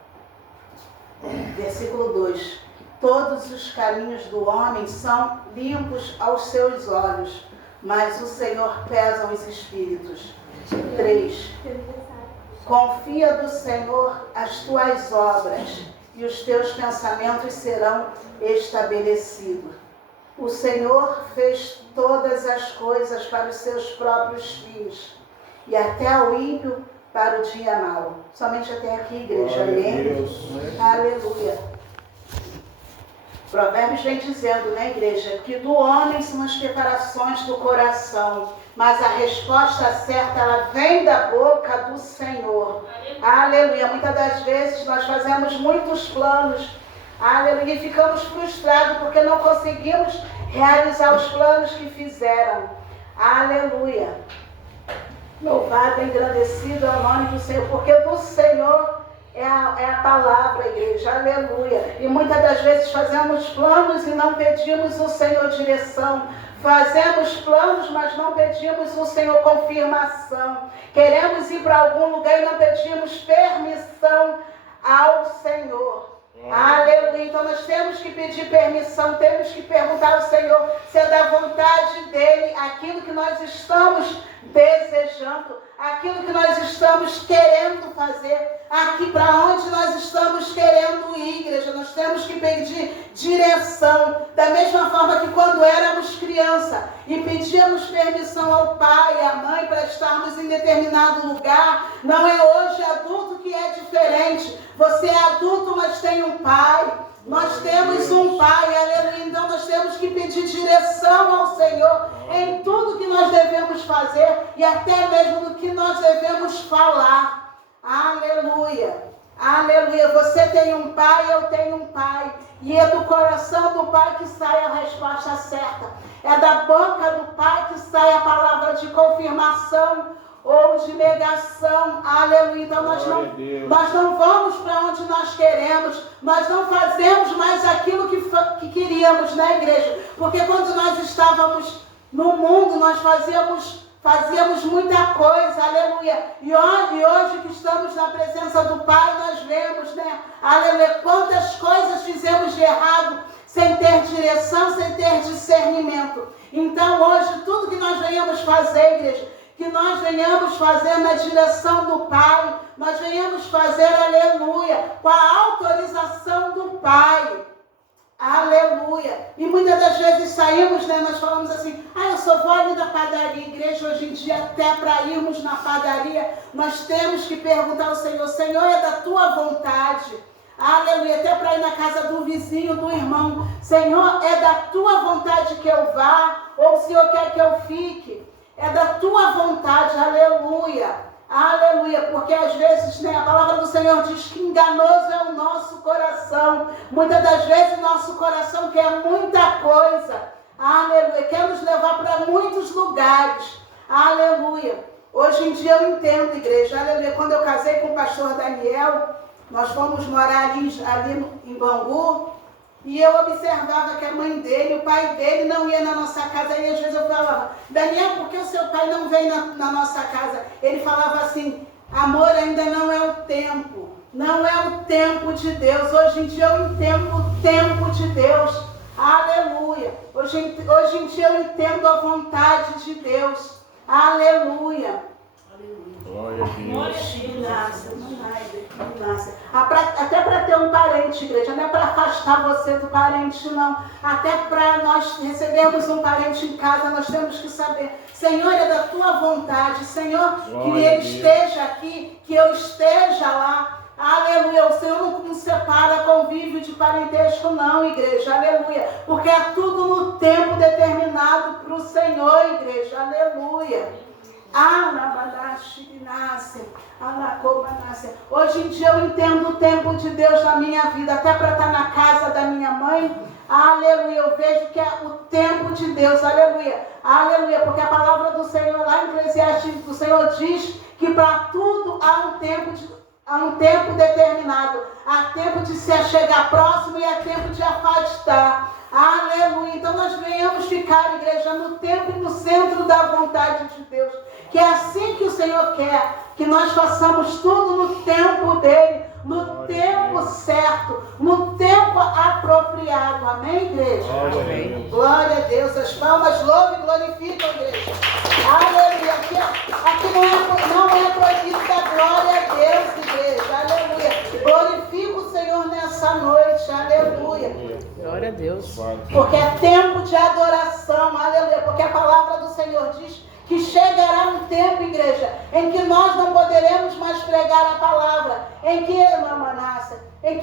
Versículo 2: todos os caminhos do homem são limpos aos seus olhos, mas o Senhor pesa os espíritos. 3: confia do Senhor as tuas obras, e os teus pensamentos serão estabelecidos. O Senhor fez todas as coisas para os seus próprios filhos, e até o ímpio para o dia mau. Somente até aqui, igreja. Amém? Aleluia. Provérbios vem dizendo, né, igreja, que do homem são as preparações do coração, mas a resposta certa, ela vem da boca do Senhor. Aleluia. Muitas das vezes nós fazemos muitos planos, aleluia, e ficamos frustrados porque não conseguimos realizar os planos que fizeram. Aleluia. Louvado e engrandecido é o nome do Senhor, porque do Senhor é a palavra, igreja. Aleluia. E muitas das vezes fazemos planos e não pedimos o Senhor direção. Fazemos planos, mas não pedimos o Senhor confirmação. Queremos ir para algum lugar e não pedimos permissão ao Senhor. Aleluia. Então nós temos que pedir permissão, temos que perguntar ao Senhor se é da vontade dEle aquilo que nós estamos desejando, aquilo que nós estamos querendo fazer, aqui para onde nós estamos querendo ir, igreja. Nós temos que pedir direção, da mesma forma que quando éramos criança e pedíamos permissão ao pai e à mãe para estarmos em determinado lugar. Não é hoje adulto que é diferente. Você é adulto, mas tem um pai. Nós temos um pai, aleluia. Então nós temos que pedir direção ao Senhor em tudo que nós devemos fazer e até mesmo no que nós devemos falar. Aleluia. Aleluia. Você tem um pai, eu tenho um pai. E é do coração do pai que sai a resposta certa. É da boca do pai que sai a palavra de confirmação ou de negação. Aleluia. Então nós não vamos para onde nós queremos, nós não fazemos mais aquilo que queríamos na igreja, porque quando nós estávamos no mundo nós fazíamos muita coisa, aleluia, e hoje que estamos na presença do Pai, nós vemos, né, aleluia, quantas coisas fizemos de errado, sem ter direção, sem ter discernimento. Então hoje tudo que nós venhamos fazer, igreja, que nós venhamos fazer na direção do Pai, nós venhamos fazer, aleluia, com a autorização do Pai, aleluia. E muitas das vezes saímos, né, nós falamos assim, eu só vou ali na padaria. Igreja, hoje em dia, até para irmos na padaria, nós temos que perguntar ao Senhor, Senhor, é da tua vontade? Aleluia. Até para ir na casa do vizinho, do irmão, Senhor, é da tua vontade que eu vá? Ou o Senhor quer que eu fique? É da tua vontade, aleluia, aleluia, porque às vezes, né, a palavra do Senhor diz que enganoso é o nosso coração. Muitas das vezes nosso coração quer muita coisa, aleluia, quer nos levar para muitos lugares, aleluia. Hoje em dia eu entendo, igreja, aleluia, quando eu casei com o pastor Daniel, nós fomos morar ali em Bangu, e eu observava que a mãe dele, o pai dele não ia na nossa casa. E às vezes eu falava, Daniel, por que o seu pai não vem na nossa casa? Ele falava assim, amor, ainda não é o tempo. Não é o tempo de Deus. Hoje em dia eu entendo o tempo de Deus. Aleluia. Hoje em dia eu entendo a vontade de Deus. Aleluia. Glória a Deus. Até para ter um parente, igreja, não é para afastar você do parente, não. Até para nós recebermos um parente em casa, nós temos que saber, Senhor, é da tua vontade, Senhor, que ele esteja aqui, que eu esteja lá. Aleluia. O Senhor não separa convívio de parentesco, não, igreja. Aleluia. Porque é tudo no tempo determinado para o Senhor, igreja. Aleluia. Hoje em dia eu entendo o tempo de Deus na minha vida, até para estar na casa da minha mãe, aleluia, eu vejo que é o tempo de Deus, aleluia, aleluia, porque a palavra do Senhor lá em Eclesiastes, o Senhor diz que para tudo há um tempo determinado, há tempo de se chegar próximo e há tempo de afastar. Aleluia. Então nós venhamos ficar, igreja, no tempo e no centro da vontade de Deus. Que é assim que o Senhor quer, que nós façamos tudo no tempo dele, no tempo certo, no tempo apropriado. Amém, igreja? Amém. Glória a Deus. As palmas louvam e glorificam, igreja. Aleluia. Aqui não é proibido da glória a Deus, igreja. Aleluia. Glorifica o Senhor nessa noite. noite, aleluia. Glória a Deus. Porque é tempo de adoração, aleluia. Porque a palavra do Senhor diz que chegará um tempo, igreja, em que nós não poderemos mais pregar a palavra, em que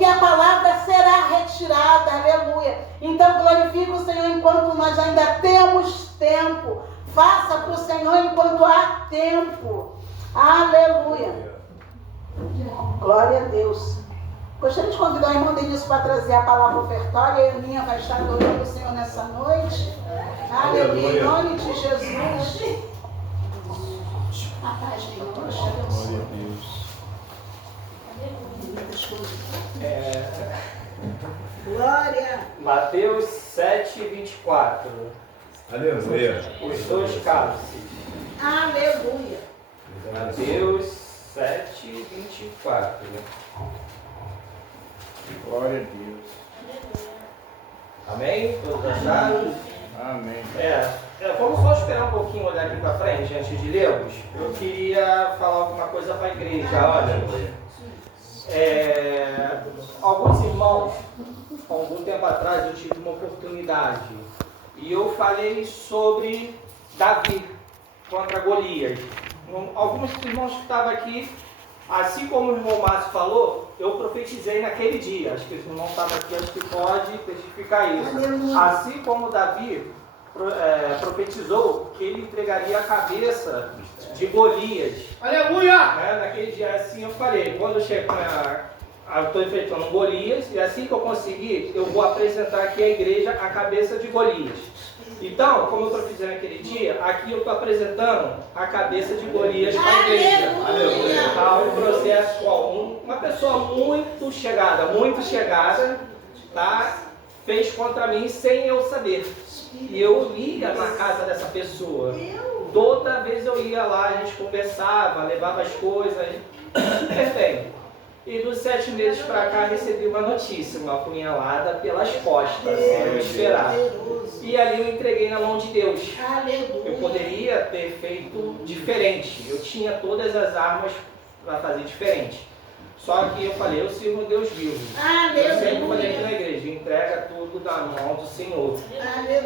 a palavra será retirada, aleluia. Então glorifica o Senhor enquanto nós ainda temos tempo. Faça para o Senhor enquanto há tempo. Aleluia. Glória a Deus. Gostaria de convidar o irmão Denilson para trazer a palavra ofertória. E a Aninha vai estar adorando o Senhor nessa noite. Aleluia. Em nome de Jesus. A paz de Deus. Glória a Deus. Glória. Mateus 7, 24. Aleluia. Os dois cálices. Aleluia. Mateus 7, 24. Glória a Deus. Amém? Todos acharam? Amém. Vamos só esperar um pouquinho, olhar aqui para frente, antes de lermos. Eu queria falar alguma coisa para a igreja. Olha, alguns irmãos, há algum tempo atrás, eu tive uma oportunidade e eu falei sobre Davi contra Golias. Alguns irmãos que estavam aqui, assim como o irmão Márcio falou, eu profetizei naquele dia. Acho que o irmão estava aqui, acho que pode testificar isso. Assim como Davi profetizou que ele entregaria a cabeça de Golias. Aleluia! Naquele dia, assim eu falei, quando eu chego eu estou enfrentando Golias, e assim que eu conseguir, eu vou apresentar aqui à igreja a cabeça de Golias. Então, como eu profetizei naquele dia, aqui eu estou apresentando a cabeça de Golias para a igreja. Tá, um processo com uma pessoa muito chegada, tá, fez contra mim sem eu saber. E eu ia na casa dessa pessoa. Toda vez eu ia lá, a gente conversava, levava as coisas, super bem. E dos 7 meses para cá recebi uma notícia, uma apunhalada pelas costas, sem eu esperar. E ali eu entreguei na mão de Deus. Eu poderia ter feito diferente. Eu tinha todas as armas para fazer diferente. Só que eu falei, eu sirvo um Deus vivo. Eu sempre falei aqui na igreja, entrega tudo na mão do Senhor.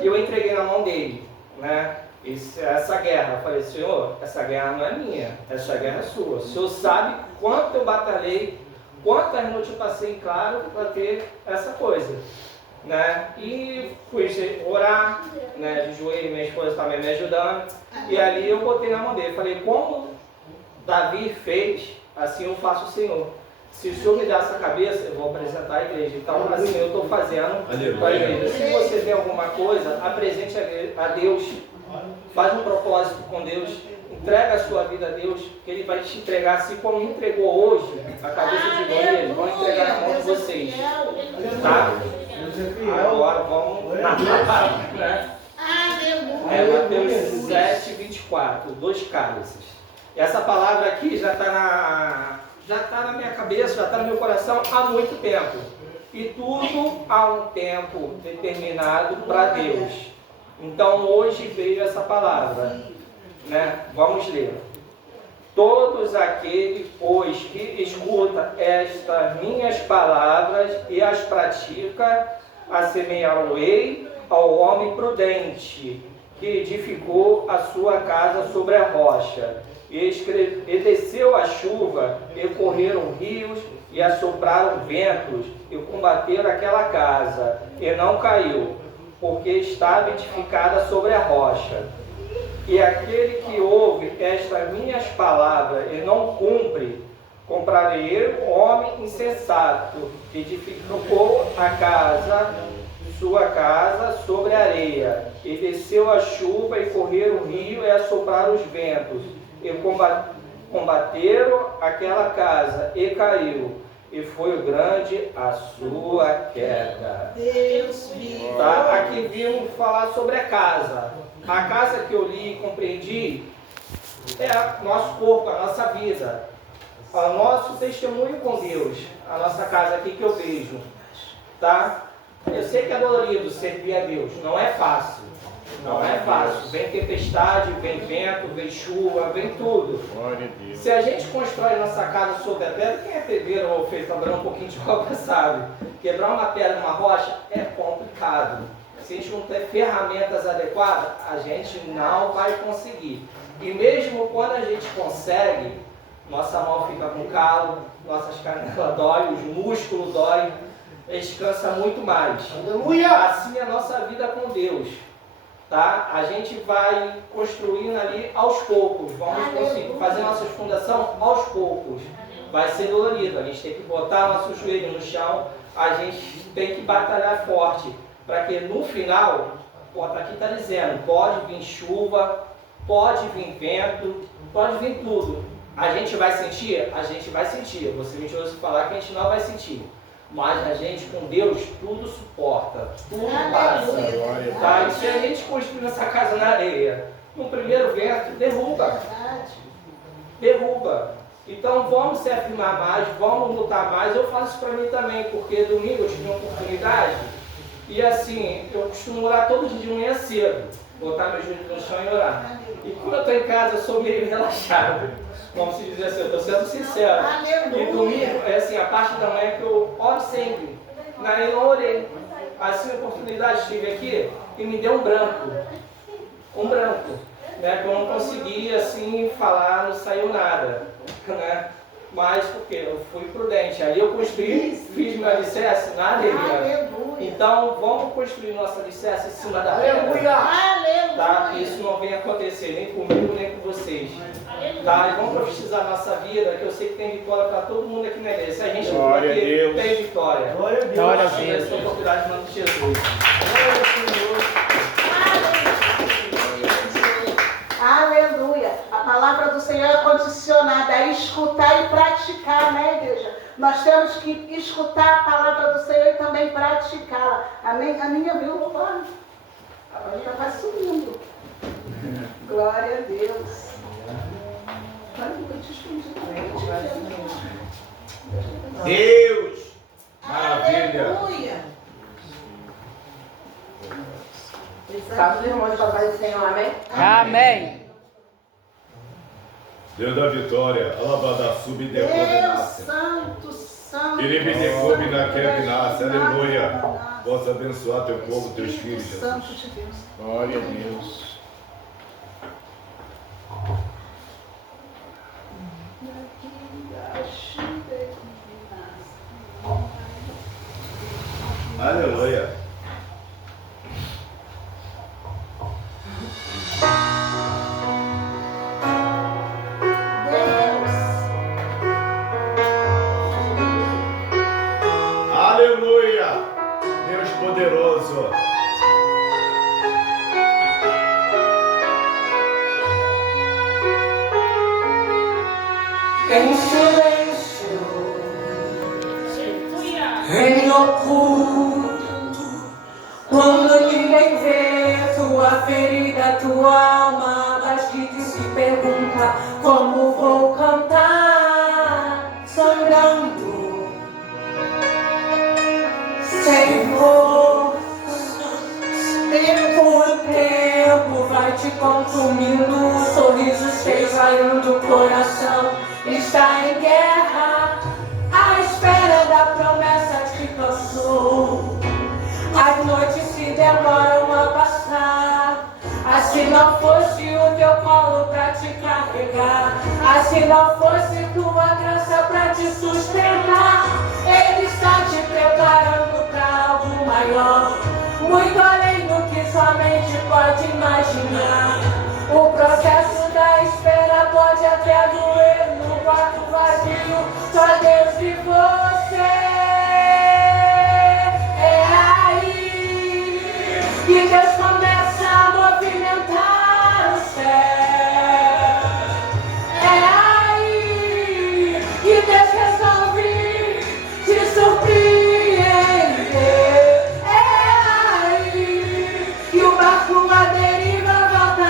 E eu entreguei na mão dele, né? Essa guerra, eu falei, Senhor, essa guerra não é minha, essa guerra é sua. O Senhor sabe quanto eu batalhei, quantas noites eu passei, claro, para ter essa coisa, né? E fui orar, né, de joelho, minha esposa também me ajudando, e ali eu botei na mão dele, falei, como Davi fez, assim eu faço o Senhor. Se o Senhor me dá essa cabeça, eu vou apresentar a igreja. Então, assim eu estou fazendo para a igreja. Se você vê alguma coisa, apresente a Deus, faz um propósito com Deus, entrega a sua vida a Deus, que Ele vai te entregar, assim como entregou hoje a cabeça de Golias, vão entregar na mão de vocês. Tá? Agora vamos na palavra, né? Mateus 7, 24, 2 cálices. Essa palavra aqui já está na minha cabeça, já está no meu coração há muito tempo. E tudo há um tempo determinado para Deus. Então hoje veio essa palavra, né? Vamos ler. Todos aqueles, pois, que escuta estas minhas palavras e as pratica, assemelhá-lo-ei ao homem prudente, que edificou a sua casa sobre a rocha. E desceu a chuva, e correram rios, e assopraram ventos, e combateram aquela casa, e não caiu, porque estava edificada sobre a rocha. E aquele que ouve estas minhas palavras e não cumpre, compararei o homem insensato, que edificou sua casa sobre a areia, e desceu a chuva, e correram o rio, e assopraram os ventos, e combateram aquela casa, e caiu, e foi grande a sua queda. Deus tá? Aqui vimos falar sobre a casa. A casa que eu li e compreendi é nosso corpo, a nossa vida, o nosso testemunho com Deus, a nossa casa aqui que eu vejo, tá? Eu sei que é dolorido servir a Deus, não é fácil, Não é fácil. Vem tempestade, vem vento, vem chuva, vem tudo. Glória a Deus. Se a gente constrói nossa casa sobre a pedra, quem é pedreiro ou fez trabalhar um pouquinho de obra sabe. Quebrar uma pedra numa rocha é complicado. Se a gente não tem ferramentas adequadas, a gente não vai conseguir. E mesmo quando a gente consegue, nossa mão fica com calo, nossas canelas doem, os músculos doem, a gente cansa muito mais. Aleluia! Assim é a nossa vida com Deus. Tá? A gente vai construindo ali aos poucos, vamos conseguir fazer nossa fundação aos poucos. Vai ser dolorido, a gente tem que botar nosso joelho no chão, a gente tem que batalhar forte, para que no final, aqui está dizendo, pode vir chuva, pode vir vento, pode vir tudo. A gente vai sentir? A gente vai sentir. Você me ouve falar que a gente não vai sentir. Mas a gente com Deus tudo suporta, tudo passa. Tá? E se a gente construir essa casa na areia, no primeiro vento, derruba. Derruba. Então vamos se afirmar mais, vamos lutar mais. Eu faço isso para mim também, porque domingo eu tive uma oportunidade e assim, eu costumo orar todo dia de manhã cedo, botar meu joelho no chão e orar. E quando eu estou em casa eu sou meio relaxado, como se diz assim, eu estou sendo sincero. E domingo, é assim, a parte da manhã que eu oro sempre. Eu não orei. Assim, a oportunidade estive aqui e me deu um branco. Um branco. Né, que eu não consegui assim falar, não saiu nada. Né? Mas porque eu fui prudente. Aí eu construí, fiz meu alicerce na areia. Então vamos construir nosso alicerce em cima da pedra. Tá? Que isso não venha acontecer nem comigo nem com vocês. Tá? E vamos profetizar nossa vida, que eu sei que tem vitória para todo mundo aqui na igreja. Se a gente não aqui, tem vitória. Glória a Deus. Glória a Deus. Essa oportunidade em nome de Jesus. Glória ao Senhor. Aleluia! A palavra do Senhor é condicionada a escutar e praticar, né, igreja? Nós temos que escutar a palavra do Senhor e também praticá-la. Amém? A minha viu, louvor. Agora já vai subindo. Glória a Deus. Deus! Maravilha! Aleluia! Tá os irmãos para paz do Senhor, amém? Amém. Deus da vitória, alabada sub de Deus santo, santo. Ele me decoube naquele que nasce, aleluia. Possa abençoar teu povo, teus filhos. Santo de Deus. Glória a Deus. Aleluia. Aleluia. Deus poderoso. Em silêncio, em oculto, quando ninguém vê tua ferida, tua alma bate se pergunta como vou cantar, sangrando, sem força. O tempo vai te consumindo, o sorriso esvaziando o coração. Está em guerra, à espera da promessa te cansou. As noites se demoram a passar, assim não fosse o teu colo pra te carregar, assim não fosse tua graça pra te sustentar. Ele está te preparando pra algo maior, muito além do que somente pode imaginar. O processo da espera pode até doer no quarto vazio, só Deus e você. É aí que Deus começa a movimentar o céu. É aí que Deus resolve te surpreender. É aí que o barco à deriva volta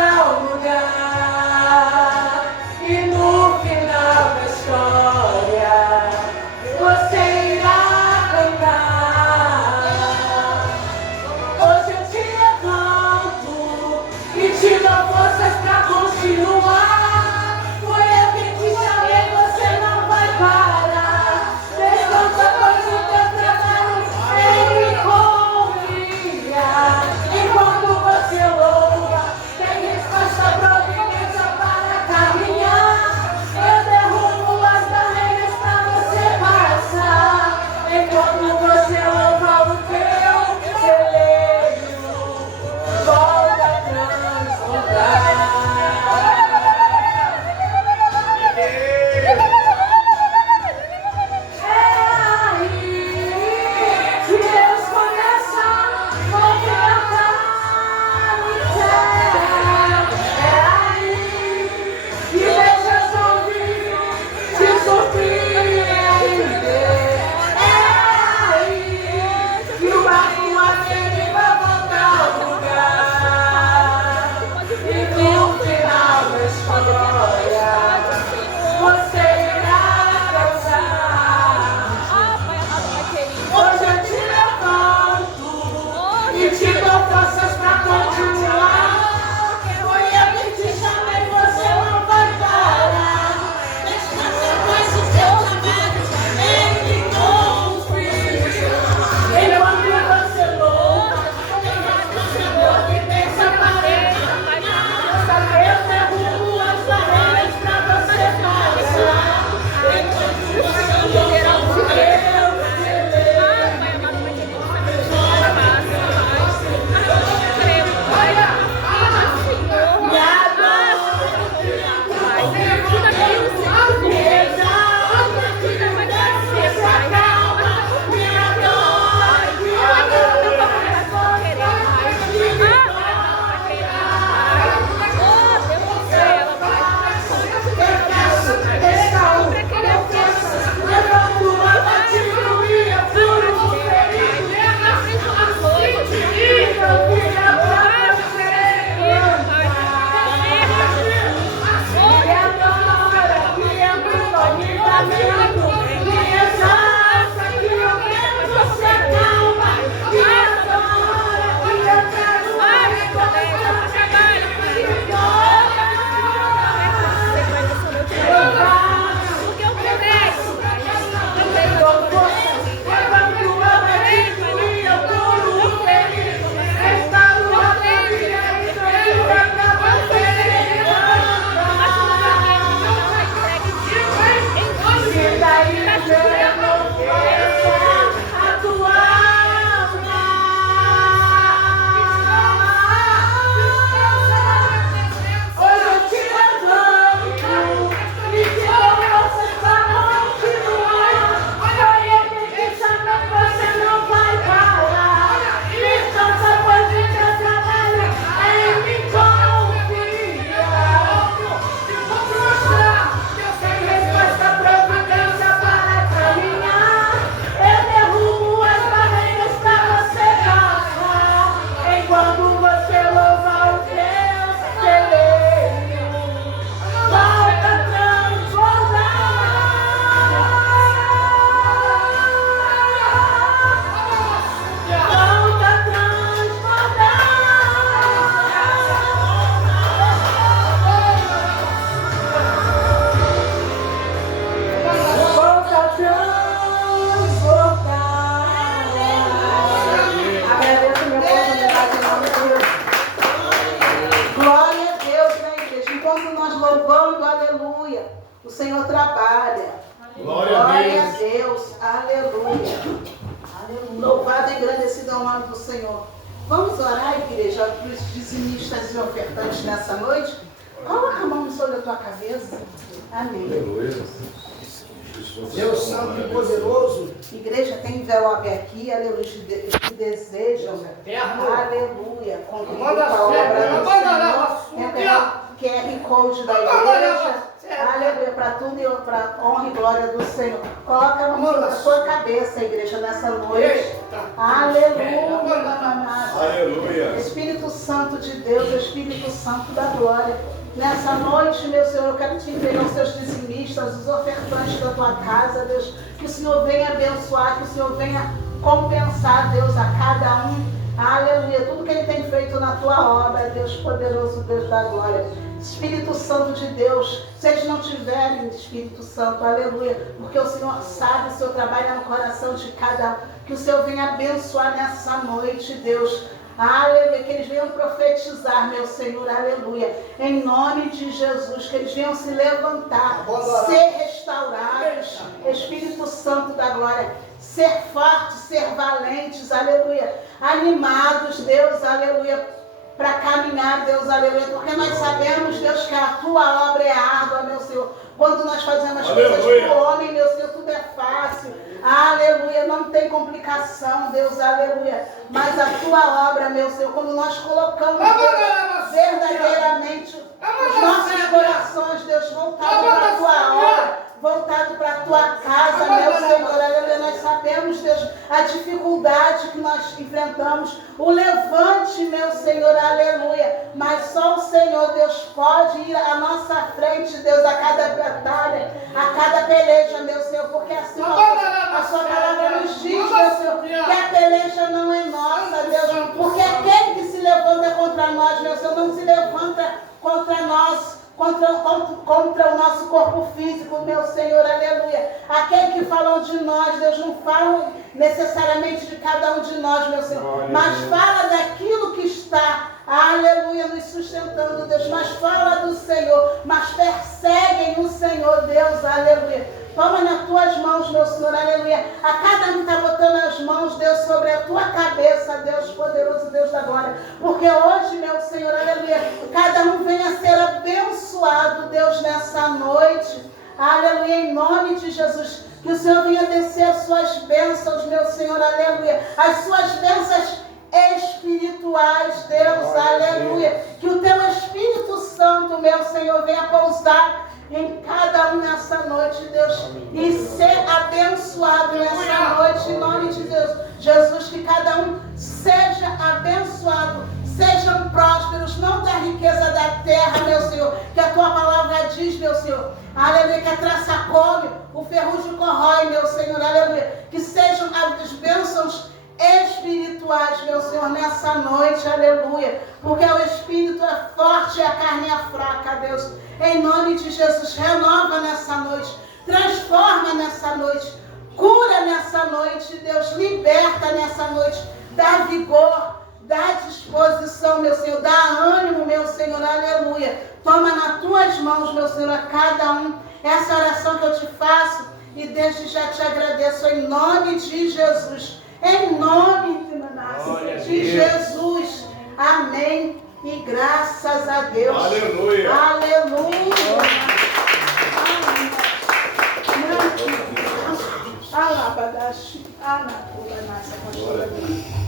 trabalho. Glória a Deus. Aleluia. Louvado e engrandecido é o nome do Senhor. Vamos orar, igreja, para os dizimistas e ofertantes nessa noite? Coloca a mão sobre a tua cabeça. Amém. Aleluia. Deus Santo e Poderoso. Igreja, tem envelope aqui, aleluia, que desejam, aleluia, contribuir com a obra do Senhor. QR Code da igreja, aleluia, para tudo e para honra e glória do Senhor. Coloca a mão na sua cabeça, igreja, nessa noite. Aleluia. Aleluia. Espírito Santo de Deus, Espírito Santo da glória. Nessa noite, meu Senhor, eu quero te entregar os seus dizimistas, os ofertantes da tua casa, Deus. Que o Senhor venha abençoar, que o Senhor venha compensar, Deus, a cada um. Aleluia. Tudo que Ele tem feito na tua obra, Deus poderoso, Deus da glória. Espírito Santo de Deus, se eles não tiverem Espírito Santo, aleluia, porque o Senhor sabe, o Senhor trabalha no coração de cada um. Que o Senhor venha abençoar nessa noite, Deus. Aleluia, que eles venham profetizar, meu Senhor, aleluia. Em nome de Jesus, que eles venham se levantar, ser restaurados, Espírito Santo da glória, ser fortes, ser valentes, aleluia. Animados, Deus, aleluia, para caminhar, Deus, aleluia. Porque nós sabemos, Deus, que a tua obra é árdua, meu Senhor. Quando nós fazemos as coisas para o homem, meu Senhor, tudo é fácil. Aleluia, não tem complicação, Deus, aleluia. Mas a tua obra, meu Senhor, quando nós colocamos, Deus, verdadeiramente os nossos corações, Deus, voltados para a tua obra, voltado para a tua casa, meu Senhor, aleluia. Nós sabemos, Deus, a dificuldade que nós enfrentamos, o levante, meu Senhor, aleluia. Mas só o Senhor, Deus, pode ir à nossa frente, Deus, a cada batalha, a cada peleja, meu Senhor, porque assim a sua palavra nos diz, meu Senhor, que a peleja não é nossa, Deus, porque aquele que se levanta contra nós, meu Senhor, não se levanta contra nós, contra o nosso corpo físico, meu Senhor, aleluia. Aquele que falam de nós, Deus, não falam necessariamente de cada um de nós, meu Senhor, mas fala daquilo que está, aleluia, nos sustentando, Deus, mas fala do Senhor, mas perseguem o Senhor, Deus, aleluia. Toma nas tuas mãos, meu Senhor, aleluia. A cada um que está botando as mãos, Deus, sobre a tua cabeça, Deus poderoso, Deus da glória. Porque hoje, meu Senhor, aleluia, cada um venha ser abençoado, Deus, nessa noite. Aleluia, em nome de Jesus. Que o Senhor venha descer as suas bênçãos, meu Senhor, aleluia. As suas bênçãos espirituais, Deus, aleluia. Que o teu Espírito Santo, meu Senhor, venha pousar em cada um nessa noite, Deus, e ser abençoado nessa noite, em nome de Deus. Jesus, que cada um seja abençoado, sejam prósperos, não da riqueza da terra, meu Senhor, que a tua palavra diz, meu Senhor, aleluia, que a traça come, o ferrugem corrói, meu Senhor, aleluia, que sejam as bênçãos espirituais, meu Senhor, nessa noite, aleluia, porque o Espírito é forte e a carne é fraca, Deus. Em nome de Jesus, renova nessa noite, transforma nessa noite, cura nessa noite, Deus, liberta nessa noite, dá vigor, dá disposição, meu Senhor, dá ânimo, meu Senhor, aleluia. Toma nas tuas mãos, meu Senhor, a cada um, essa oração que eu te faço, e desde já te agradeço em nome de Jesus, em nome de Jesus, amém. E graças a Deus. Aleluia. Aleluia.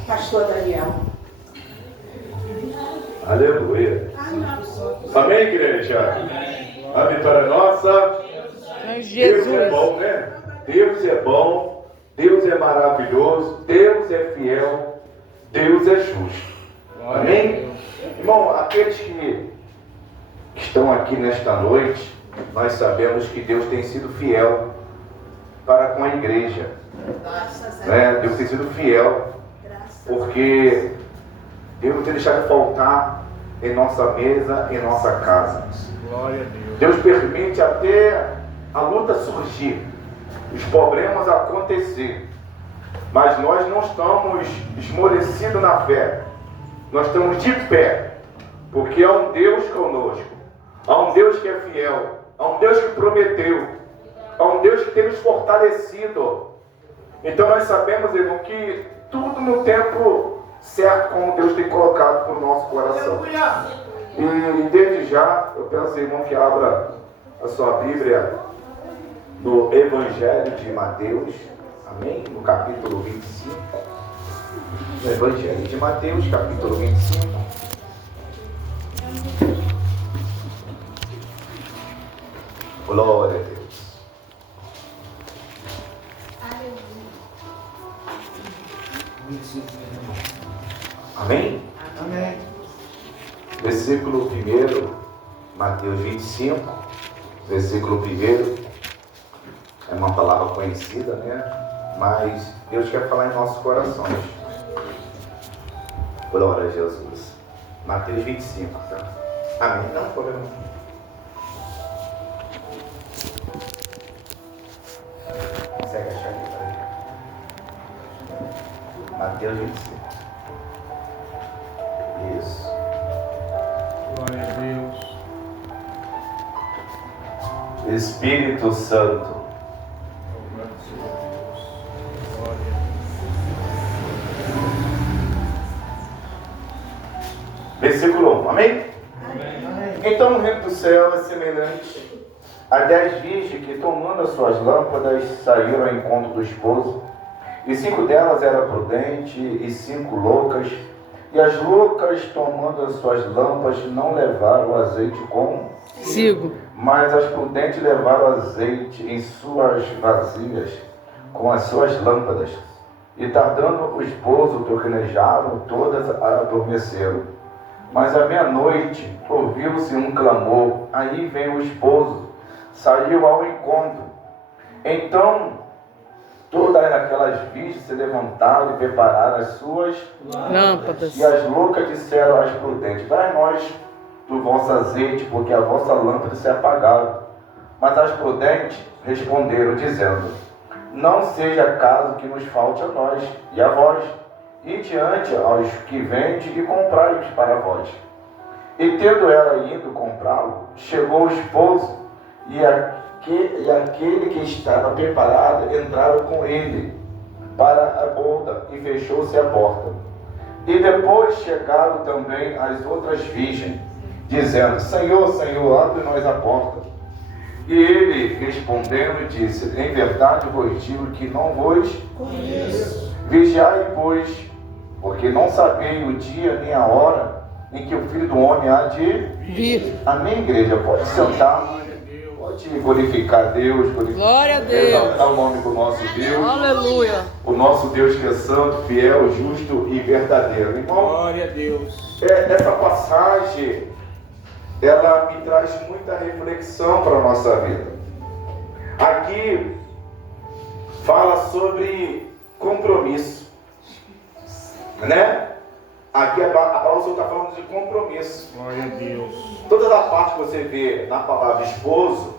Pastor Daniel. Aleluia. Amém, igreja? A vitória é nossa. Deus é bom, né? Deus é bom. Deus é maravilhoso. Deus é fiel. Deus é justo. Amém? Irmão, aqueles que estão aqui nesta noite, nós sabemos que Deus tem sido fiel para com a igreja. Né? Deus tem sido fiel, porque Deus não tem deixado de faltar em nossa mesa, em nossa casa. Glória a Deus. Deus permite até a luta surgir, os problemas acontecer, mas nós não estamos esmorecidos na fé. Nós estamos de pé, porque há um Deus conosco, há um Deus que é fiel, há um Deus que prometeu, a um Deus que tem nos fortalecido. Então nós sabemos, irmão, que tudo no tempo certo, como Deus tem colocado para o nosso coração. E desde já, eu peço, irmão, que abra a sua Bíblia no Evangelho de Mateus, amém? No capítulo 25. No Evangelho de Mateus, capítulo 25. Glória a Deus. Amém? Amém. Versículo 1, Mateus 25, versículo 1, é uma palavra conhecida, né? Mas Deus quer falar em nossos corações. Glória a Jesus. Mateus 25, tá? Amém? Não, problema. Consegue achar aqui, tá? Mateus 25. Isso. Glória a Deus. Espírito Santo. Versículo 1, amém? Então o reino do céu é semelhante a 10 virgens que, tomando as suas lâmpadas, saíram ao encontro do esposo. E 5 delas eram prudentes e 5 loucas. E as loucas, tomando as suas lâmpadas, não levaram o azeite consigo, mas as prudentes levaram azeite em suas vasilhas com as suas lâmpadas. E tardando o esposo, tornejaram, todas adormeceram. Mas à meia-noite ouviu-se um clamor, aí vem o esposo, saiu ao encontro. Então todas aquelas virgens se levantaram e prepararam as suas lâmpadas. E as loucas disseram às prudentes: dai nós do vosso azeite, porque a vossa lâmpada se apagaram. Mas as prudentes responderam, dizendo: não seja caso que nos falte a nós e a vós, e diante aos que vende e comprai-os para vós. E tendo ela ido comprá-lo, chegou o esposo, e aquele que estava preparado entraram com ele para a boda, e fechou-se a porta. E depois chegaram também as outras virgens, dizendo: Senhor, Senhor, abre-nos a porta. E ele, respondendo, disse: em verdade vos digo que não vos conheço. Vigiai, pois, porque não sabeis o dia nem a hora em que o Filho do Homem há de vir. Amém, igreja? Pode sentar. Pode glorificar Deus, Glória a Deus. Exaltar o nome do nosso Deus. Aleluia. O nosso Deus que é santo, fiel, justo e verdadeiro. Irmão, Glória a Deus. Essa passagem, ela me traz muita reflexão para a nossa vida. Aqui fala sobre compromisso, né? Aqui a palavra está falando de compromisso. Glória a Deus. Toda a parte que você vê na palavra esposo,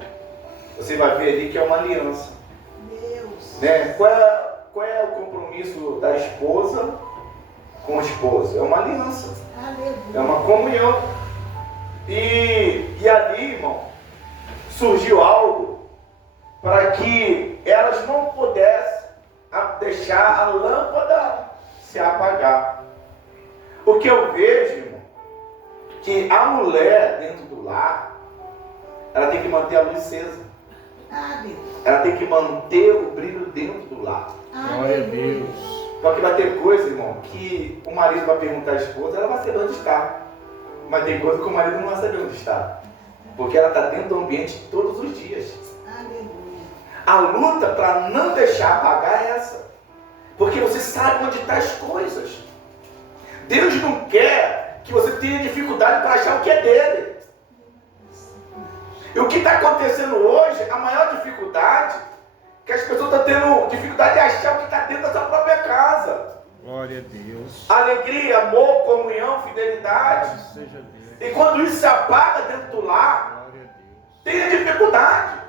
você vai ver ali que é uma aliança. Né? Qual é o compromisso da esposa com o esposo? É uma aliança. É uma comunhão. E ali, irmão, surgiu algo para que elas não pudessem deixar a lâmpada se apagar. O que eu vejo, irmão, que a mulher dentro do lar, ela tem que manter a luz acesa. Ela tem que manter o brilho dentro do lar. Glória a Deus. Porque vai ter coisa, irmão, que o marido vai perguntar à esposa, ela vai saber onde está. Mas tem coisa que o marido não vai saber onde está. Porque ela está dentro do ambiente todos os dias. A luta para não deixar apagar é essa. Porque você sabe onde estão as coisas. Deus não quer que você tenha dificuldade para achar o que é dele. E o que está acontecendo hoje, a maior dificuldade, que as pessoas estão tendo dificuldade de achar o que está dentro da sua própria casa. Glória a Deus. Alegria, amor, comunhão, fidelidade. Seja Deus. E quando isso se apaga dentro do lar, tem a dificuldade.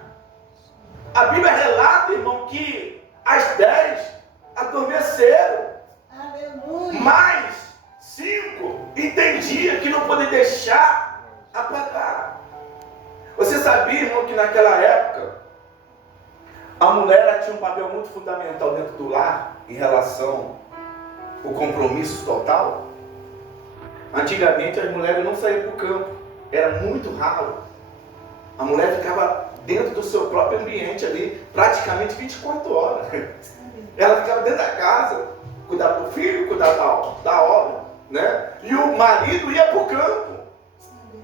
A Bíblia relata, irmão, que as 10 adormeceram. Aleluia. Mas 5 entendiam que não podem deixar apagar. Você sabia, irmão, que naquela época A mulher ela tinha um papel muito fundamental dentro do lar em relação ao compromisso total. Antigamente as mulheres não saíam para o campo, era muito raro. A mulher ficava dentro do seu próprio ambiente ali, praticamente 24 horas. Ela ficava dentro da casa, cuidava do filho, cuidava da obra, né? E o marido ia para o campo.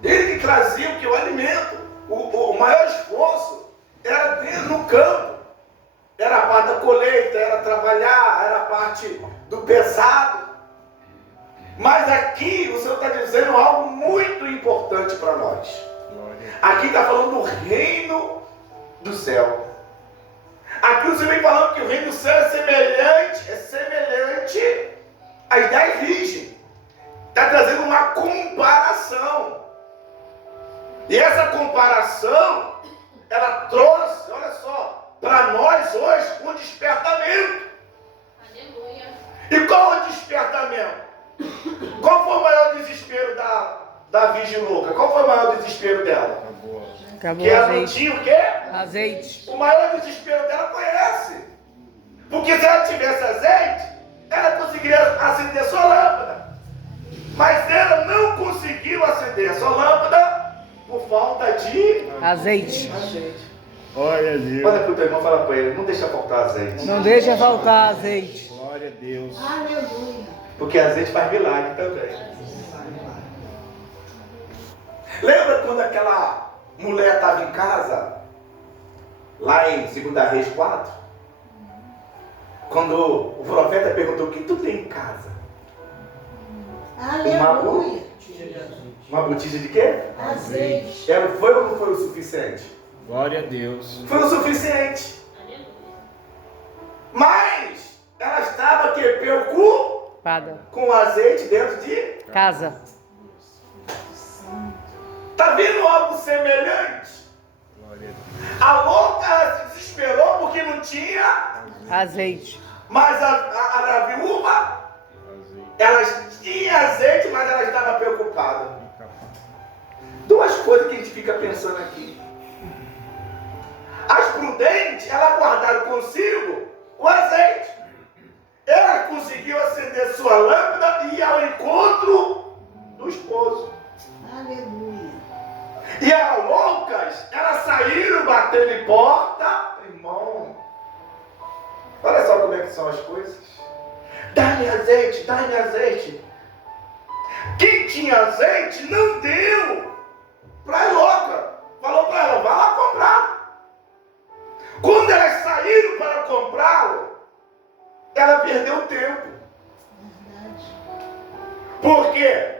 Ele que trazia o alimento. O maior esforço era dentro no campo. Era a parte da colheita, era trabalhar, era a parte do pesado. Mas aqui o Senhor está dizendo algo muito importante para nós. Aqui está falando do reino do céu. Aqui o Senhor vem falando que o reino do céu é semelhante às 10 virgens. Está trazendo uma comparação. E essa comparação, ela trouxe, olha só, para nós hoje um despertamento. Aleluia. E qual é o despertamento? Qual foi o maior desespero da Virgem louca? Qual foi o maior desespero dela? Acabou que o ela azeite. não tinha o quê? Azeite. O maior desespero dela foi esse. Porque se ela tivesse azeite, ela conseguiria acender sua lâmpada. Mas ela não conseguiu acender a sua lâmpada por falta de Azeite. Glória a Deus. Olha para o teu irmão e fala para ele, não deixa faltar azeite. Não deixa faltar azeite. Glória a Deus. Porque azeite faz milagre também. Lembra quando aquela mulher estava em casa? Lá em 2 Reis 4? Quando o profeta perguntou, o que tu tem em casa? Aleluia. Uma botija de quê? Azeite. Foi ou não foi o suficiente? Glória a Deus. Foi o suficiente. Mas ela estava que preocupada com azeite dentro de casa. Está vendo algo semelhante? Glória a Deus. A louca ela se desesperou porque não tinha Azeite. Mas a viúva, ela tinha azeite, mas ela estava preocupada. Duas coisas que a gente fica pensando aqui. As prudentes, elas guardaram consigo o azeite. Ela conseguiu acender sua lâmpada e ir ao encontro do esposo. Aleluia. E as loucas, elas saíram batendo em porta, irmão. Olha só como é que são as coisas. Dá-me azeite, dá-me azeite. Quem tinha azeite não deu para a louca. Falou para ela, vai lá comprar. Quando elas saíram para comprá-lo, ela perdeu tempo. Por quê?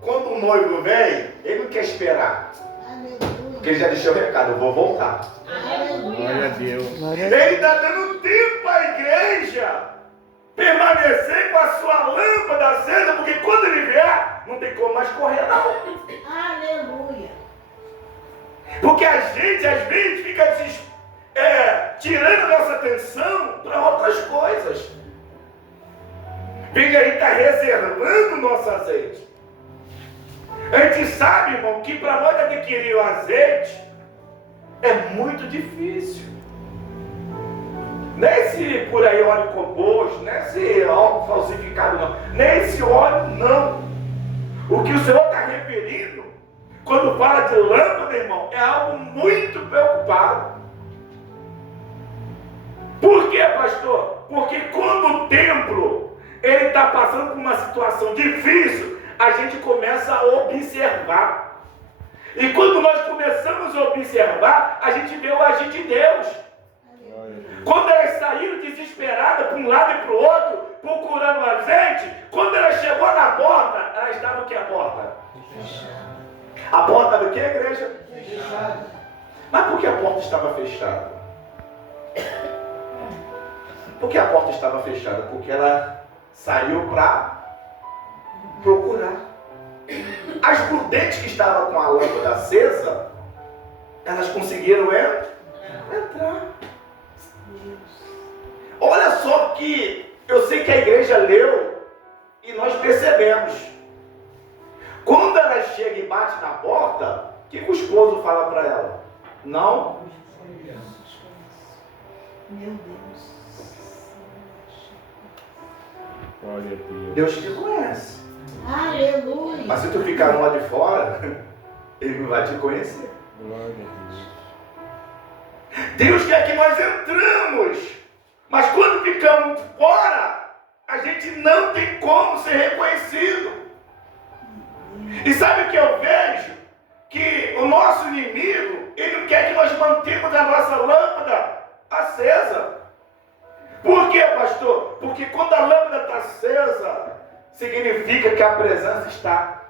Quando o noivo vem, ele não quer esperar. Porque ele já deixou o recado, eu vou voltar. Glória a Deus. Ele está dando tempo para a igreja permanecer com a sua lâmpada acesa, porque quando ele vier, não tem como mais correr, não. Aleluia. Porque a gente, às vezes, fica tirando nossa atenção para outras coisas. Porque a gente está reservando o nosso azeite. A gente sabe, irmão, que para nós adquirir o azeite é muito difícil. Nem esse por aí óleo composto, nem esse óleo falsificado, não. Nem esse óleo, não. O que o Senhor está referindo, quando fala de lâmpada, irmão, é algo muito preocupado. Por quê, pastor? Porque quando o templo ele está passando por uma situação difícil, a gente começa a observar. E quando nós começamos a observar, a gente vê o agir de Deus. Quando elas saíram desesperadas para um lado e para o outro, procurando azeite, quando ela chegou na porta, ela estava o que a porta? A porta do que, igreja? Fechada. Mas por que a porta estava fechada? Por que a porta estava fechada? Porque ela saiu para procurar. As prudentes que estavam com a lâmpada acesa, elas conseguiram entrar. Olha só que eu sei que a igreja leu e nós percebemos. Quando ela chega e bate na porta, o que o esposo fala para ela? Não Meu Deus. Glória a Deus. Deus te conhece. Aleluia. Mas se tu ficar lá de fora, Ele não vai te conhecer. Glória a Deus. Deus quer que nós entramos, mas quando ficamos fora, a gente não tem como ser reconhecido. E sabe o que eu vejo? Que o nosso inimigo, ele não quer que nós mantemos a nossa lâmpada acesa. Por quê, pastor? Porque quando a lâmpada está acesa, significa que a presença está.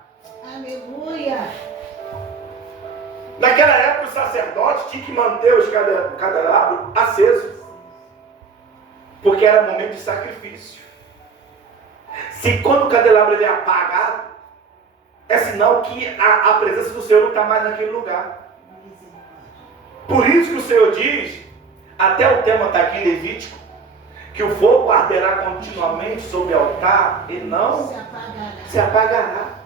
Aleluia. Naquela época, os sacerdotes tinham que manter os candelabros acesos, porque era momento de sacrifício. Se quando o candelabro ele é apagado, é sinal que a presença do Senhor não está mais naquele lugar. Por isso que o Senhor diz, até o tema está aqui em Levítico, que o fogo arderá continuamente sobre o altar e não se apagará.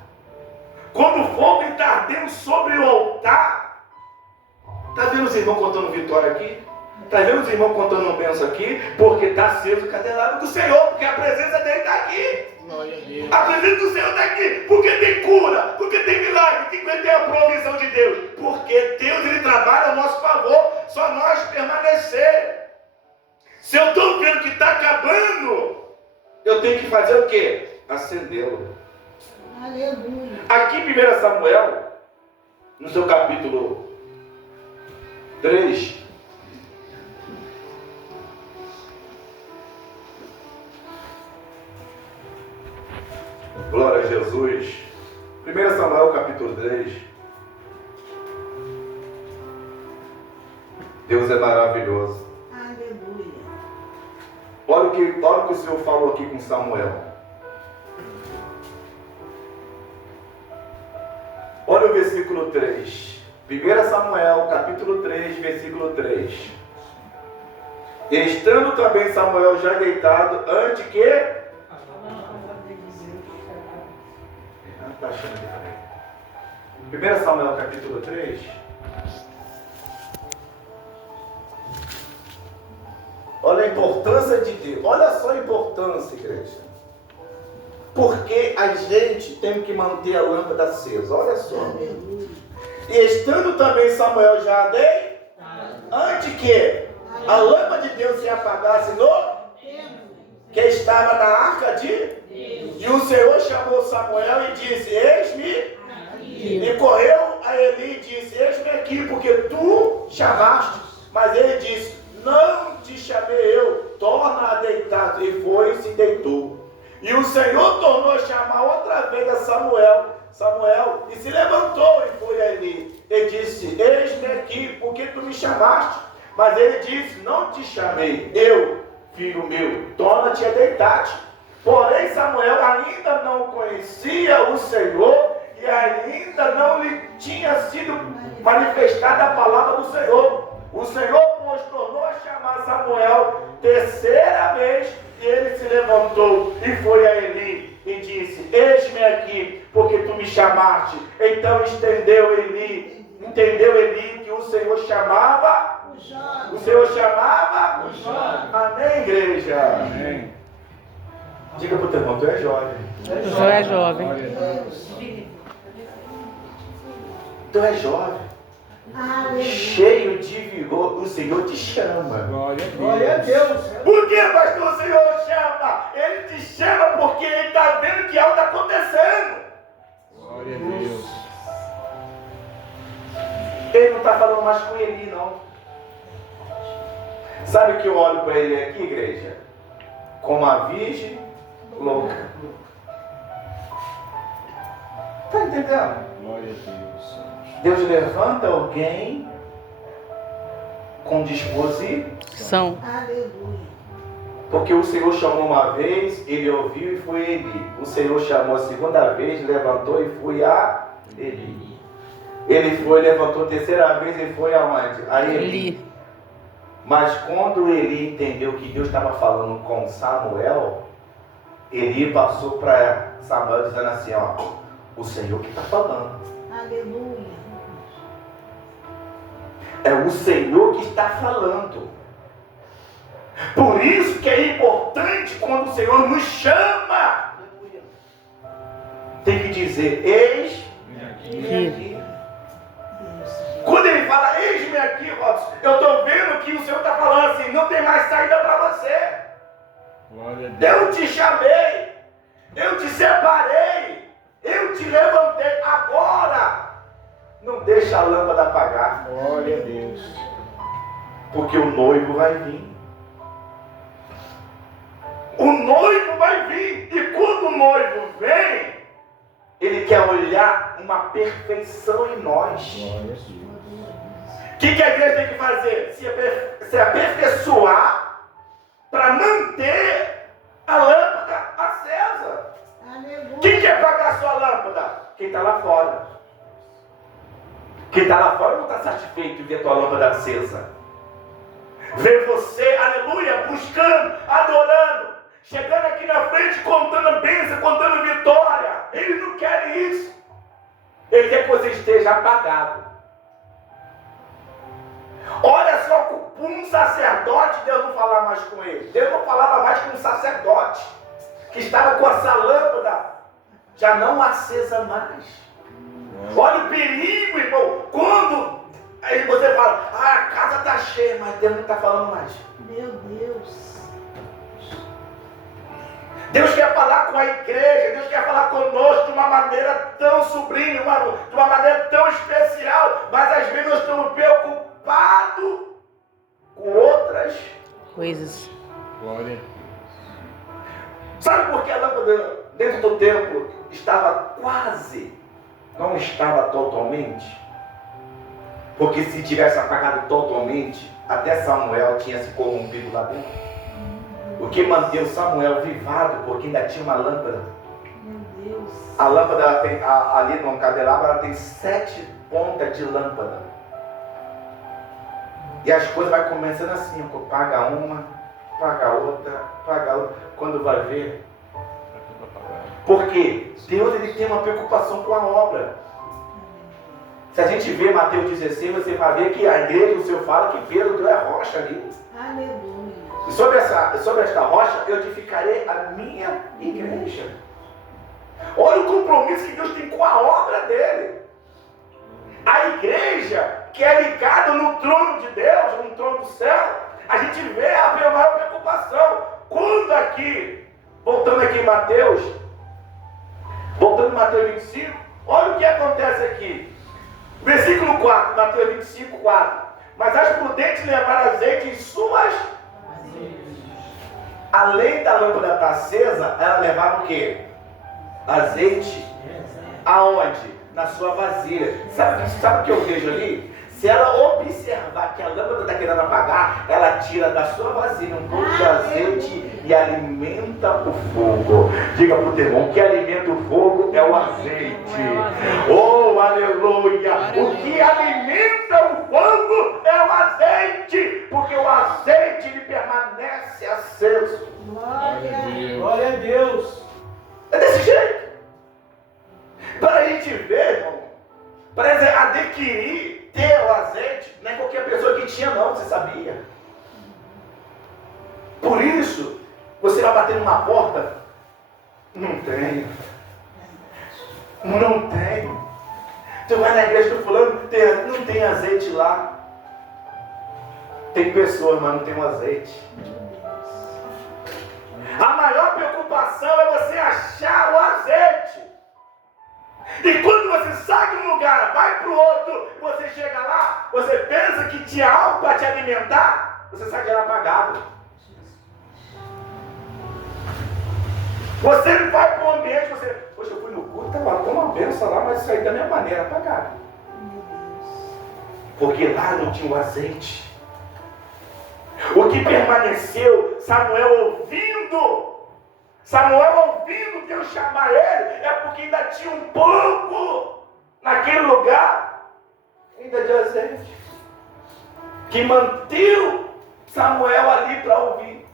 Quando o fogo está ardendo sobre o altar, está vendo os irmãos contando vitória aqui? Está vendo os irmãos contando bênção aqui? Porque está aceso o candelabro do Senhor, porque a presença dele está aqui. Glória a Deus. A presença do Senhor está aqui, porque tem cura, porque tem milagre, porque tem a provisão de Deus. Porque Deus ele trabalha a nosso favor, só nós permanecer. Se eu estou vendo que está acabando, eu tenho que fazer o quê? Acendê-lo. Aleluia. Aqui em 1 Samuel, no seu capítulo 3, glória a Jesus. 1 Samuel capítulo 3. Deus é maravilhoso. Aleluia. Olha o que o Senhor falou aqui com Samuel. Olha o versículo 3. 1 Samuel, capítulo 3, versículo 3. Estando também Samuel já deitado, antes que... Está achando diferente. 1 Samuel, capítulo 3. Olha a importância de Deus. Olha só a importância, igreja. Porque a gente tem que manter a lâmpada acesa. Olha só. E estando também Samuel já antes que a lâmpada de Deus se apagasse no que estava na arca de e o Senhor chamou Samuel e disse: eis-me. E correu a Eli e disse: eis-me aqui, porque tu chamaste. Mas ele disse: não te chamei eu, torna a deitar. E foi e se deitou. E o Senhor tornou a chamar outra vez a Samuel, e se levantou e foi a Eli. E disse: eis-me aqui, porque tu me chamaste. Mas ele disse: não te chamei eu, filho meu, torna-te a deitar-te. Porém Samuel ainda não conhecia o Senhor, e ainda não lhe tinha sido manifestada a palavra do Senhor. O Senhor, pois, tornou a chamar Samuel terceira vez, e ele se levantou e foi a Eli e disse: eis-me aqui, porque tu me chamaste. Então entendeu Eli que o Senhor chamava. O Senhor chamava. Amém, igreja? Amém. Diga para o teu irmão: tu é jovem. O senhor é jovem. Tu é jovem. Cheio de vigor, o Senhor te chama. Glória a Deus. Por que, pastor, o Senhor chama? Ele te chama porque ele está vendo que algo está acontecendo. Glória a Deus. Ele não está falando mais com Eli, não. Sabe que eu olho para ele aqui, igreja? Como a virgem louca. Está entendendo? Glória a Deus. Deus levanta alguém com disposição. Aleluia. Porque o Senhor chamou uma vez, ele ouviu e foi Eli. O Senhor chamou a segunda vez, levantou e foi a Eli. Ele foi, levantou a terceira vez e foi aonde? A Eli. Mas quando Eli entendeu que Deus estava falando com Samuel, Eli passou para Samuel dizendo assim: ó, o Senhor que está falando. Aleluia. É o Senhor que está falando. Por isso que é importante quando o Senhor nos chama, tem que dizer, eis-me aqui. Quando ele fala, eis-me aqui, Robson, eu estou vendo que o Senhor está falando assim, não tem mais saída para você. Eu te chamei, eu te separei, eu te levantei. Agora, não deixa a lâmpada apagar. Glória a Deus. Porque o noivo vai vir. O noivo vai vir. E quando o noivo vem, ele quer olhar uma perfeição em nós. O que a igreja tem que fazer? Se aperfeiçoar para manter a lâmpada acesa. Quem quer pagar a sua lâmpada? Quem está lá fora. Quem está lá fora não está satisfeito em ver a tua lâmpada acesa. Ver você, aleluia, buscando, adorando, chegando aqui na frente, contando bênção, contando vitória. Ele não quer isso. Ele quer que você esteja apagado. Olha só, com um sacerdote, Deus não falava mais com ele. Deus não falava mais com um sacerdote que estava com essa lâmpada já não acesa mais. Olha o perigo, irmão. Quando aí você fala, a casa está cheia, mas Deus não está falando mais. Meu Deus. Deus quer falar com a igreja, Deus quer falar conosco de uma maneira tão sublime, de uma maneira tão especial, mas às vezes nós estamos preocupados com outras coisas. Glória. Sabe por que a lâmpada dentro do templo estava quase, não estava totalmente? Porque se tivesse apagado totalmente, até Samuel tinha se corrompido lá dentro. O que manteve Samuel vivado, porque ainda tinha uma lâmpada. Meu Deus. A lâmpada ela tem, ali no candelabro, ela tem 7 pontas de lâmpada. E as coisas vai começando assim, paga uma, paga outra, paga outra. Quando vai ver. Porque Deus ele tem uma preocupação com a obra. Se a gente vê Mateus 16, você vai ver que a igreja, o Senhor fala que Pedro é a rocha ali. Aleluia. E sobre esta rocha, eu edificarei a minha igreja. Olha o compromisso que Deus tem com a obra dele. A igreja que é ligada no trono de Deus, no trono do céu, a gente vê a maior preocupação. Quando aqui, voltando em Mateus 25, olha o que acontece aqui. Versículo 4, Mateus 25, 4. Mas as prudentes levaram azeite em suas... Além da lâmpada estar acesa, ela levava o quê? Azeite. Aonde? Na sua vasilha. Sabe o que eu vejo ali? Se ela observar que a lâmpada está querendo apagar, ela tira da sua vasilha um pouco de azeite e alimenta o fogo. Diga para o teu irmão, que alimenta o fogo é o azeite. Oh, aleluia! O que alimenta o fogo é o azeite, porque o azeite ele permanece aceso. Glória a Deus. É desse jeito. Para a gente ver, irmão, para adquirir, ter o azeite, não é qualquer pessoa que tinha não, você sabia? Por isso, você vai bater numa porta, não tem. Não tem. Tu vai na igreja do fulano, não tem azeite lá. Tem pessoas, mas não tem um azeite. A maior preocupação é você achar o azeite. E quando você sai de um lugar, vai para o outro, você chega lá, você pensa que tinha algo para te alimentar, você sai de lá apagado. Você vai para o ambiente, você, poxa, eu fui no culto, estava uma benção lá, mas saí da minha maneira, apagado. Porque lá não tinha o azeite. O que permaneceu, Samuel ouvindo Deus chamar ele, é porque ainda tinha um pouco naquele lugar, ainda de azeite, que manteve Samuel ali para ouvir.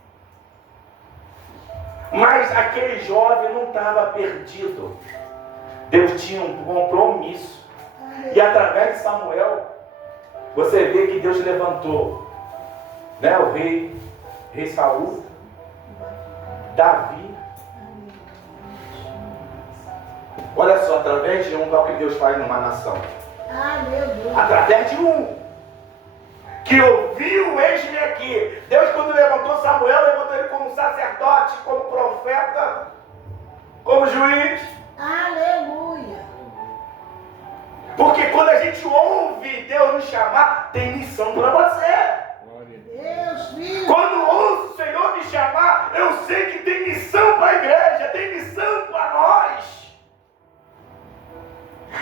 Mas aquele jovem não estava perdido. Deus tinha um compromisso. E através de Samuel, você vê que Deus levantou, né, o rei Rei Saul, Davi. Olha só, através de um, qual que Deus faz numa nação? Aleluia. Através de um que ouviu, eis-me aqui. Deus, quando levantou Samuel, levantou ele como sacerdote, como profeta, como juiz. Aleluia. Porque quando a gente ouve Deus nos chamar, tem missão para você. Deus viu. Quando ouço o Senhor me chamar, eu sei que tem missão para a igreja, tem missão para nós.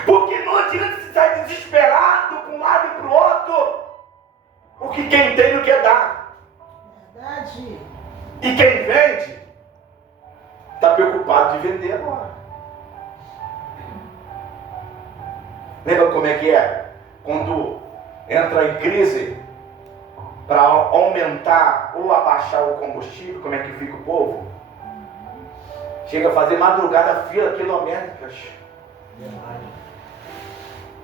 Porque não adianta você estar desesperado para um lado e para o outro, porque quem tem não quer dar. Verdade. E quem vende está preocupado de vender agora. Lembra como é que é? Quando entra em crise para aumentar ou abaixar o combustível, como é que fica o povo? Chega a fazer madrugada, fila quilométricas.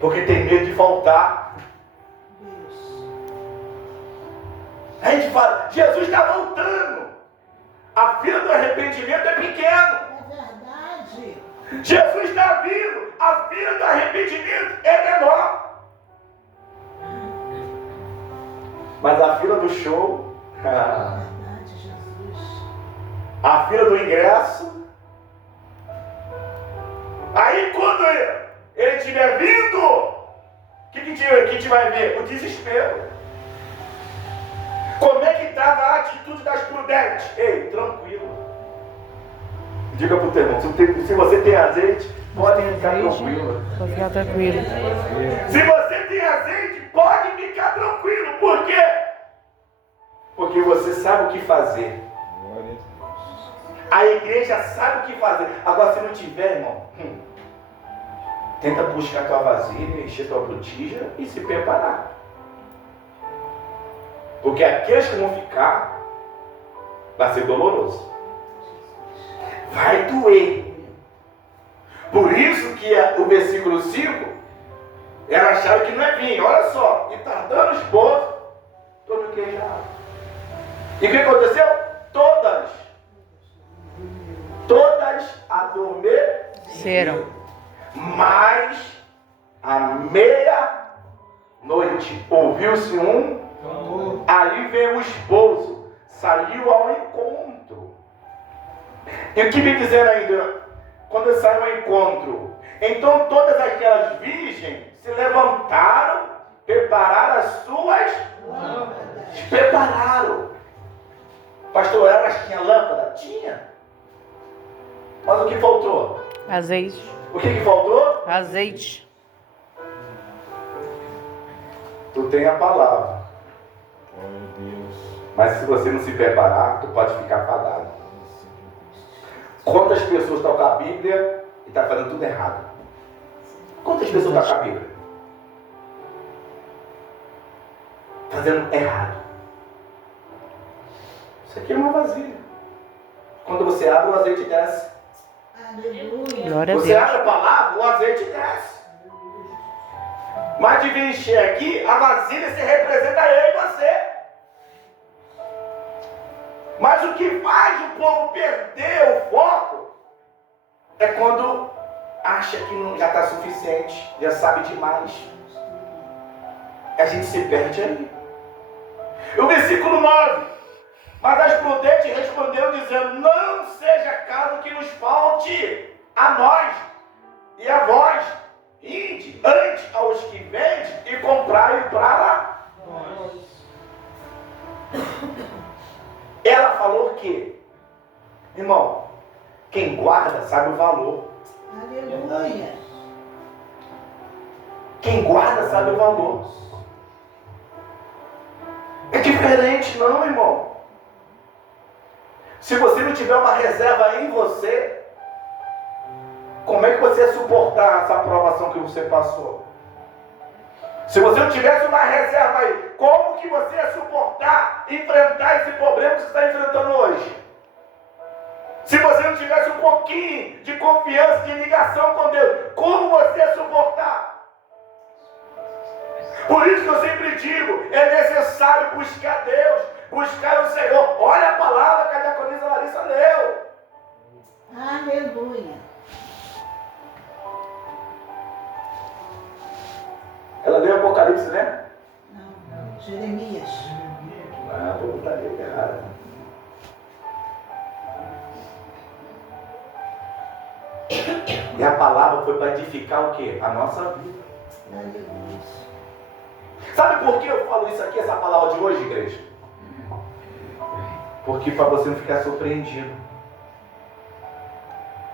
Porque tem medo de faltar. A gente fala, Jesus está voltando. A fila do arrependimento é pequena. É verdade. Jesus está vindo. A fila do arrependimento é menor. Mas a fila do show, Verdade, Jesus. a fila do ingresso, aí quando ele estiver vindo, o que a gente vai ver? O desespero. Como é que estava a atitude das prudentes? Ei, tranquilo. Diga para o teu irmão, se você tem azeite, pode ficar tranquilo. Pode ficar tranquilo. Se você tem azeite, pode ficar tranquilo. Por quê? Porque você sabe o que fazer. A igreja sabe o que fazer. Agora, se não tiver, irmão, tenta buscar tua vasilha, encher tua botija e se preparar. Porque aqueles que vão ficar, vai ser doloroso. Vai doer. Por isso que o versículo 5, ela achava que não é vinho. Olha só, e está dando esposo, todo queijado. E o que aconteceu? Todas adormeceram. Mas à meia-noite ouviu-se aí veio o esposo, saiu ao encontro. E o que me dizendo ainda? Quando saiu ao encontro, então todas aquelas virgens se levantaram, prepararam as suas lâmpadas. Prepararam. Pastor, elas tinham lâmpada? Tinha. Mas o que faltou? Azeite. O que faltou? Azeite. Tu tem a palavra. Mas se você não se preparar, tu pode ficar apagado. Quantas pessoas estão com a Bíblia e estão fazendo tudo errado? Quantas pessoas estão com a Bíblia? Fazendo errado. Isso aqui é uma vasilha. Quando você abre, o azeite desce. Aleluia. Glória a Você Deus. abre a palavra, o azeite desce. Mas de vir encher aqui, a vasilha se representa eu e você. Mas o que faz o povo perder o foco é quando acha que não, já está suficiente, já sabe demais. A gente se perde aí. O versículo 9. Mas as prudentes responderam dizendo, não seja caso que nos falte a nós e a vós. Ide ante aos que vendem e comprai para nós. Ela falou que, irmão, quem guarda sabe o valor. Aleluia. Quem guarda sabe o valor. É diferente não, irmão. Se você não tiver uma reserva em você, como é que você ia suportar essa aprovação que você passou? Se você não tivesse uma reserva aí, como que você ia suportar, enfrentar esse problema que você está enfrentando hoje? Se você não tivesse um pouquinho de confiança, de ligação com Deus, como você ia suportar? Por isso que eu sempre digo, é necessário buscar Deus. buscar o Senhor. Olha a palavra que a diaconisa Larissa leu. Aleluia. Ela leu Apocalipse, né? Não. Jeremias. Ah, vou botar ali errado. E a palavra foi para edificar o quê? A nossa vida. Aleluia. Sabe por que eu falo isso aqui, essa palavra de hoje, igreja? Porque para você não ficar surpreendido.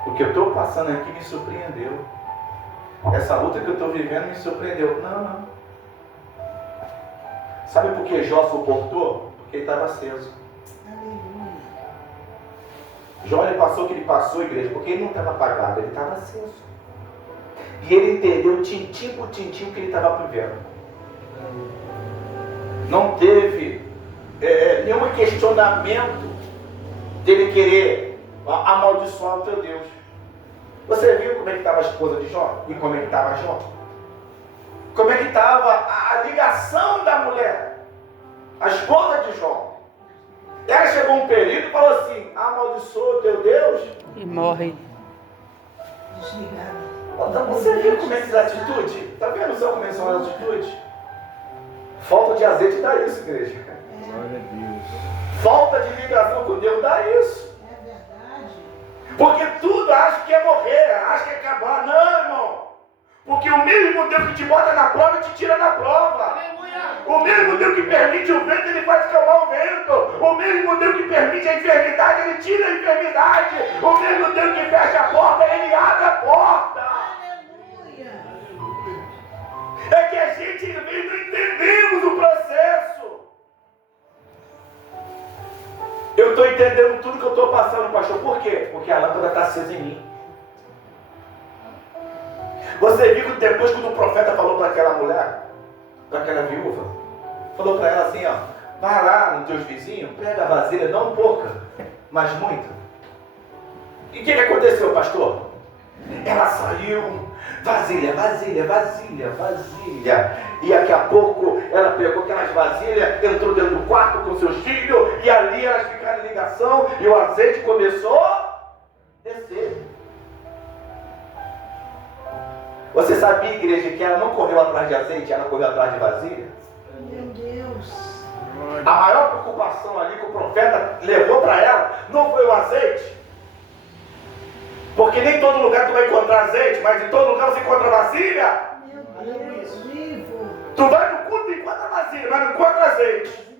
O que eu estou passando aqui me surpreendeu. Essa luta que eu estou vivendo me surpreendeu. Não. Sabe por que Jó suportou? Porque ele estava aceso. Aleluia. Jó, ele passou o que ele passou, igreja, porque ele não estava apagado, ele estava aceso. E ele entendeu tintim por tintim o que ele estava vivendo. Não teve nenhum questionamento dele querer amaldiçoar o teu Deus. Você viu como é que estava a esposa de Jó? E como é que estava Jó? Como é que estava a ligação da mulher? A esposa de Jó. Ela chegou um período e falou assim: amaldiçoa o teu Deus. E morre. Desligada. Então, você viu como é que é a atitude? Está vendo só como é que são as atitudes? Falta de azeite dá isso, igreja. Glória a Deus. Falta de ligação com Deus dá isso. É verdade. Porque tudo acha que é morrer, acha que é acabar. Não, irmão. Porque o mesmo Deus que te bota na prova, te tira da prova. O mesmo Deus que permite o vento, ele faz calmar o vento. O mesmo Deus que permite a enfermidade, ele tira a enfermidade. O mesmo Deus que fecha a porta, ele abre a porta. Aleluia. É que a gente não entendemos o processo. Eu estou entendendo tudo que eu estou passando, pastor. Por quê? Porque a lâmpada está acesa em mim. Você viu que depois quando o profeta falou para aquela mulher, para aquela viúva, falou para ela assim, ó, vai lá nos teus vizinhos, pega a vasilha, não pouca, mas muita. E o que aconteceu, pastor? Ela saiu, vasilha. E daqui a pouco ela pegou aquelas vasilhas, entrou dentro do quarto com seus filhos, e ali elas ficaram em ligação, e o azeite começou a descer. Você sabia, igreja, que ela não correu atrás de azeite, ela correu atrás de vasilha? Meu Deus. A maior preocupação ali que o profeta levou para ela não foi o azeite. Porque nem em todo lugar tu vai encontrar azeite, mas em todo lugar você encontra vasilha. Meu Deus, vivo. Tu vai no culto e encontra vasilha, mas não encontra azeite.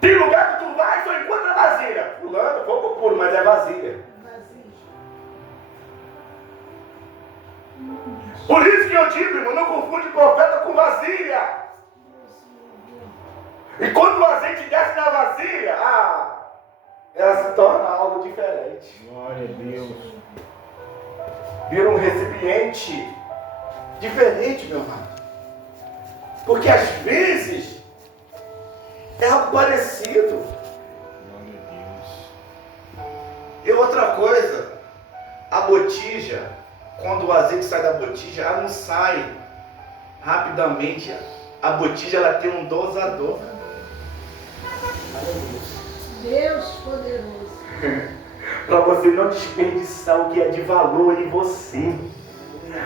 Tem lugar que tu vai e só encontra vasilha. Fulano, fogo puro, mas é vasilha. Por isso que eu digo, irmão, não confunde profeta com vasilha. E quando o azeite desce na vasilha, ela se torna algo diferente. Glória a Deus. Vira um recipiente diferente, meu amado. Porque às vezes é algo parecido. Glória a Deus. E outra coisa, a botija, quando o azeite sai da botija, ela não sai rapidamente. A botija, ela tem um dosador. Deus poderoso. Para você não desperdiçar o que é de valor em você.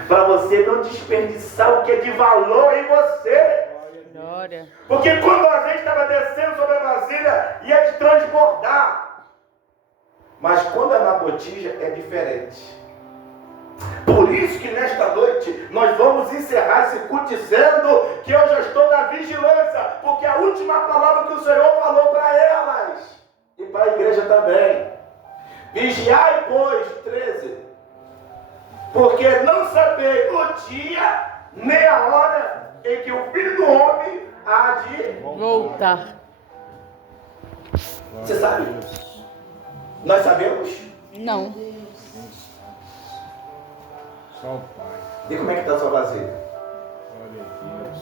Para você não desperdiçar o que é de valor em você. Glória. Porque quando o azeite estava descendo sobre a vasilha, ia te transbordar. Mas quando é na botija, é diferente. Por isso que nesta noite nós vamos encerrar esse culto dizendo que eu já estou na vigilância, porque a última palavra que o Senhor falou para elas e para a igreja também: vigiai, pois, 13, porque não sabeis o dia nem a hora em que o Filho do Homem há de Voltar. Você sabe? Nós sabemos? Não. Só o Pai. Vê como é que está a sua vasilha. Glória a Deus.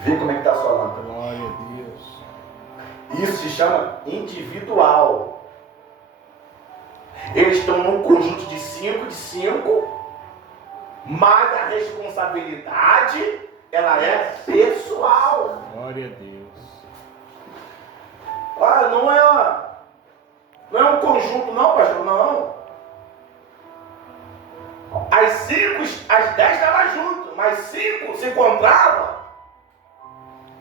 Vê como é que está a sua lâmpada. Glória a Deus. Isso se chama individual. Eles estão num conjunto de 5, mais a responsabilidade ela é pessoal. Glória a Deus. Ah, não é um conjunto, não, pastor, não. As 5, as 10 estavam juntas, mas 5 se encontravam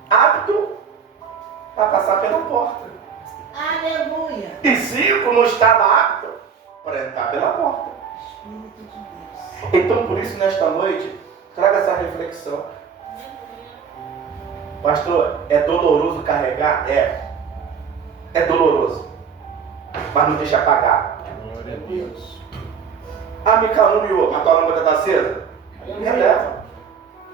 apto para passar pela porta. Aleluia. E 5 não estavam aptos para entrar pela porta. Então, por isso, nesta noite, traga essa reflexão. Pastor, é doloroso carregar? É doloroso. Mas não deixa apagar. Glória a Deus. Ah, me caluniou, mas tua lâmpada está acesa? Releva.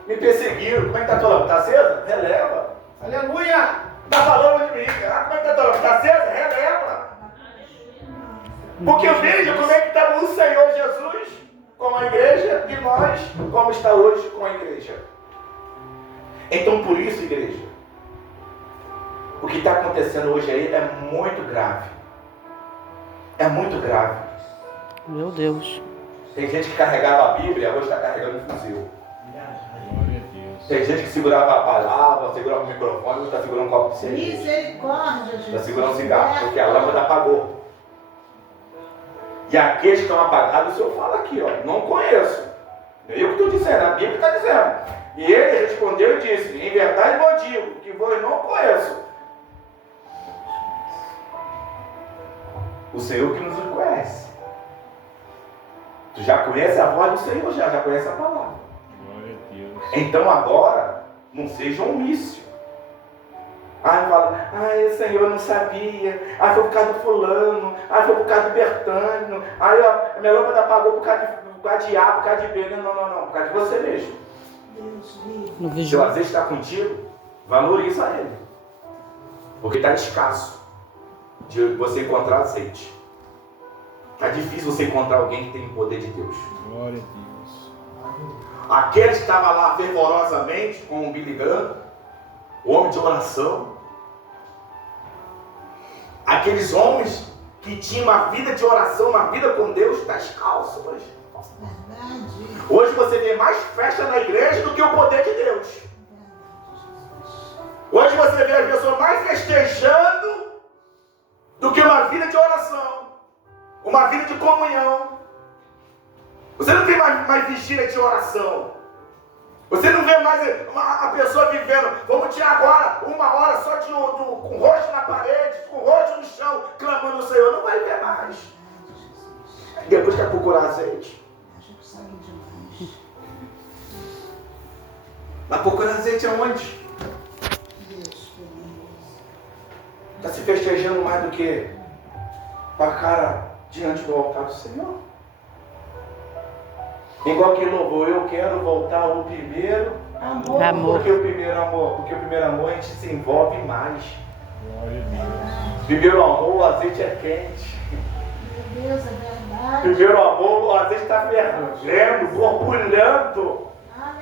Me perseguiram, como é que está tua lâmpada? Está acesa? Releva. Aleluia! Está falando de mim, ah, como é que está tua lâmpada? Está acesa? Releva. Porque veja como é que está o Senhor Jesus com a igreja e nós como está hoje com a igreja. Então, por isso, igreja, o que está acontecendo hoje aí é muito grave. É muito grave. Meu Deus. Tem gente que carregava a Bíblia, hoje está carregando um fuzil. Glória a Deus. Tem gente que segurava a palavra, segurava o microfone, hoje está segurando um copo de cerveja. Misericórdia, Jesus. Está segurando um cigarro, porque a lâmpada apagou. E aqueles que estão apagados, o Senhor fala aqui, ó, não conheço. Eu que estou dizendo, a Bíblia está dizendo. E ele respondeu e disse, em verdade vos digo, que vos não conheço. O Senhor que nos conhece. Tu já conhece a voz do Senhor, já conhece a palavra. Glória a Deus. Então agora, não seja omisso. Aí fala, Senhor, eu não sabia. Foi por causa do fulano. Foi por causa do Bertânio. A minha lâmpada apagou por causa de A, por causa de B. Não, por causa de você mesmo. Se o azeite está contigo, valoriza ele. Porque está escasso de você encontrar azeite. Está difícil você encontrar alguém que tem o poder de Deus. Glória a Deus. Aquele que estava lá fervorosamente com o Billy Graham, o homem de oração. Aqueles homens que tinham uma vida de oração, uma vida com Deus, está descalço hoje. Hoje você vê mais festa na igreja do que o poder de Deus. Hoje você vê as pessoas mais festejando do que uma vida de oração, uma vida de comunhão. Você não tem mais vigília de oração. Você não vê mais a pessoa vivendo, vamos tirar agora 1 hora só com o rosto na parede, com o rosto no chão, clamando ao Senhor. Não vai ver mais. Depois quer procurar azeite. Mas procurar azeite aonde? Está se festejando mais do que com a cara diante do altar do Senhor. Igual que louvou, eu quero voltar ao primeiro amor. Porque o primeiro amor a gente se envolve mais. Glória a Deus. Primeiro amor, o azeite é quente. Meu Deus, é verdade. Primeiro amor, o azeite está fervendo, borbulhando.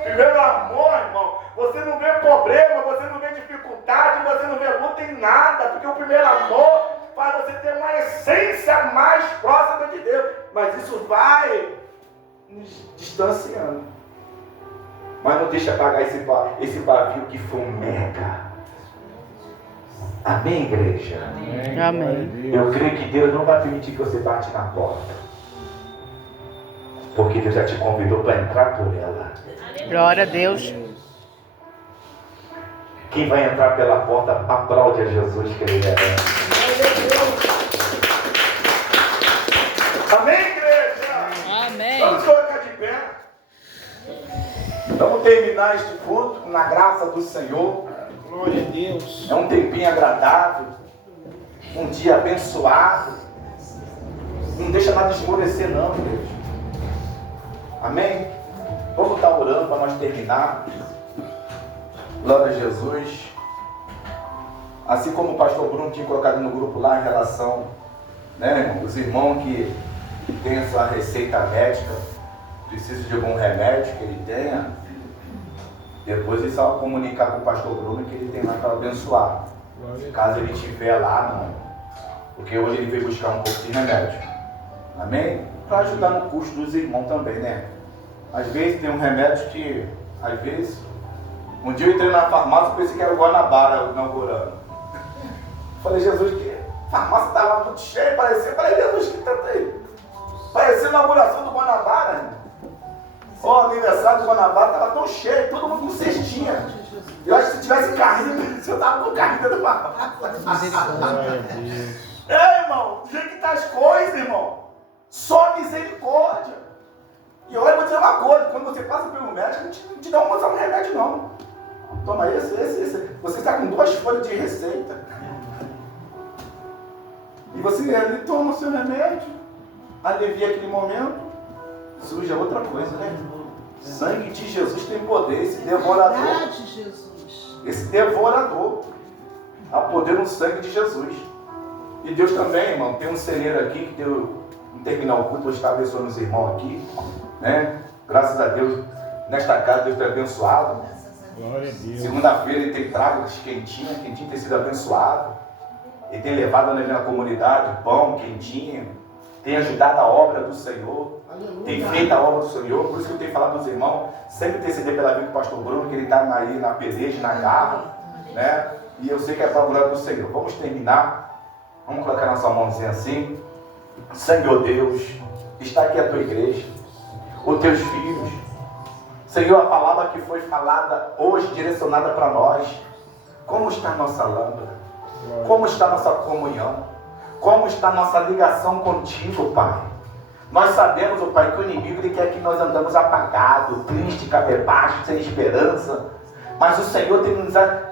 Primeiro amor, irmão, você não vê problema, você não vê dificuldade, você não vê luta em nada, porque o primeiro amor faz você ter uma essência mais próxima de Deus. Mas isso vai nos distanciando. Mas não deixa apagar esse pavio que fumega. Amém, igreja? Amém. Eu creio que Deus não vai permitir que você bate na porta. Porque Deus já te convidou para entrar por ela. Glória a Deus. Quem vai entrar pela porta, aplaude a Jesus que Ele é. Amém, igreja? Amém. Vamos colocar de pé. Vamos terminar este culto na graça do Senhor. Glória a Deus. É um tempinho agradável. Um dia abençoado. Não deixa nada esmorecer não, igreja. Amém? Vamos estar orando para nós terminar. Glória a Jesus. Assim como o pastor Bruno tinha colocado no grupo lá em relação, né, irmão, os irmãos que têm a sua receita médica, precisam de algum remédio que ele tenha, depois ele só comunicar com o pastor Bruno que ele tem lá para abençoar. Caso ele estiver lá, não. Porque hoje ele veio buscar um pouco de remédio. Amém? Para ajudar no custo dos irmãos também, né? Às vezes tem um remédio que, às vezes, Um dia eu entrei na farmácia e pensei que era o Guanabara inaugurando. Falei, Jesus, que a farmácia estava muito cheia, parecia. Falei, Jesus, que tanto aí? Parecia a inauguração do Guanabara. O aniversário do Guanabara estava tão cheio, todo mundo com cestinha. Eu acho que se tivesse carrinho, eu estava com carrinho do farmácia. É, irmão, do jeito que tá as coisas, irmão. Só misericórdia. E olha, eu vou dizer uma coisa, quando você passa pelo médico, não te dá um remédio, não. Toma esse. Você está com 2 folhas de receita. E você ali toma o seu remédio, alivia aquele momento, surge outra coisa, né? Sangue de Jesus tem poder, esse devorador. Esse devorador. Há poder no sangue de Jesus. E Deus também, irmão, tem um celeiro aqui que deu. Não terminar o culto, hoje está abençoando os irmãos aqui, né? Graças a Deus, nesta casa Deus tem abençoado. Glória a Deus. Segunda-feira ele tem trago quentinho tem sido abençoado. Ele tem levado na comunidade pão, quentinho, tem ajudado a obra do Senhor, tem feito a obra do Senhor. Por isso que eu tenho falado dos irmãos, sempre interceder pela vida do pastor Bruno, que ele está aí na peleja, na garra, né? E eu sei que é para a glória do Senhor. Vamos terminar, vamos colocar nossa mãozinha assim. Senhor Deus, está aqui a tua igreja, os teus filhos. Senhor, a palavra que foi falada hoje, direcionada para nós. Como está a nossa lâmpada? Como está a nossa comunhão? Como está a nossa ligação contigo, Pai? Nós sabemos, oh Pai, que o inimigo ele quer que nós andamos apagados, tristes, cabisbaixos, sem esperança. Mas o Senhor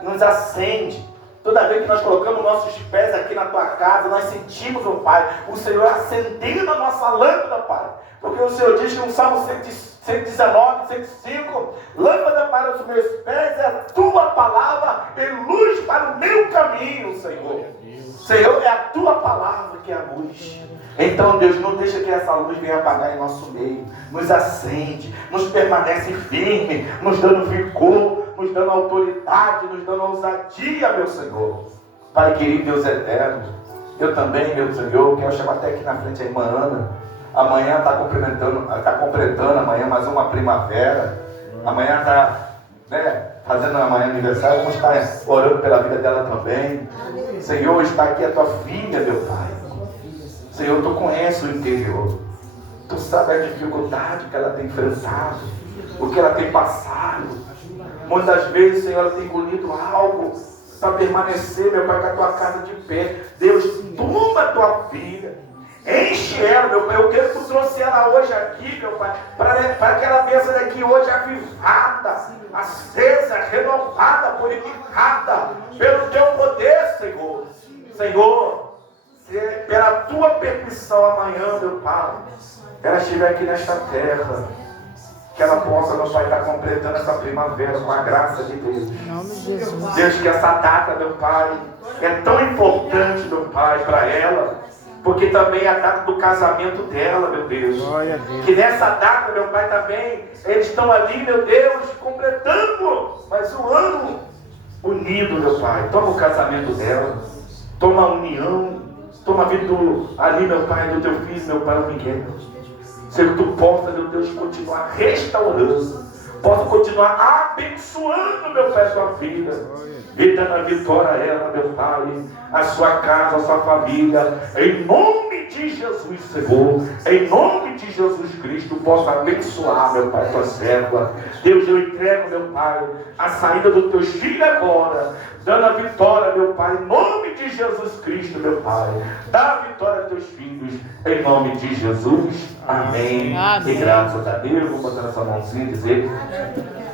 nos acende. Toda vez que nós colocamos nossos pés aqui na tua casa, nós sentimos, oh Pai, o Senhor acendendo a nossa lâmpada, Pai. Porque o Senhor diz que no Salmo 119, 105, lâmpada para os meus pés é a tua palavra e luz para o meu caminho, Senhor. Senhor, é a tua palavra que é a luz. Então, Deus, não deixa que essa luz venha apagar em nosso meio. Nos acende, nos permanece firme, nos dando vigor, nos dando autoridade, nos dando ousadia, meu Senhor. Pai querido, Deus eterno, eu também, meu Senhor, quero chamar até aqui na frente a irmã Ana. Amanhã está completando amanhã mais uma primavera. Amanhã está, fazendo amanhã aniversário. Vamos estar orando pela vida dela também. Senhor, está aqui a tua filha, meu Pai. Senhor, tu conheces o interior. Tu sabe a dificuldade que ela tem enfrentado, o que ela tem passado. Muitas vezes, Senhor, ela tem engolido algo para permanecer, meu Pai, com a tua casa de pé. Deus, toma a tua filha. Enche ela, meu Pai. Eu quero que tu trouxe ela hoje aqui, meu Pai, para que ela venha daqui hoje avivada, acesa, renovada, purificada pelo teu poder, Senhor. Senhor, se pela tua permissão amanhã, meu Pai, ela estiver aqui nesta terra, que ela possa, meu Pai, estar completando essa primavera com a graça de Deus. Deus, que essa data, meu Pai, é tão importante, meu Pai, para ela. Porque também é a data do casamento dela, meu Deus. Que nessa data, meu Pai, também, eles estão ali, meu Deus, completando mais um ano unido, meu Pai. Toma o casamento dela, toma a união, toma a vida ali, meu Pai, do teu filho, meu Pai, o Miguel. Senhor, que tu possa, meu Deus, continuar restaurando, possa continuar abençoando, meu Pai, a sua vida. E dando a vitória a ela, meu Pai, a sua casa, a sua família, em nome de Jesus, Senhor, em nome de Jesus Cristo, possa abençoar, meu Pai, tua serva. Deus, eu entrego, meu Pai, a saída dos teus filhos agora, dando a vitória, meu Pai, em nome de Jesus Cristo, meu Pai. Dá a vitória aos teus filhos, em nome de Jesus. Amém. Amém. E graças a Deus, vou botar essa mãozinha e dizer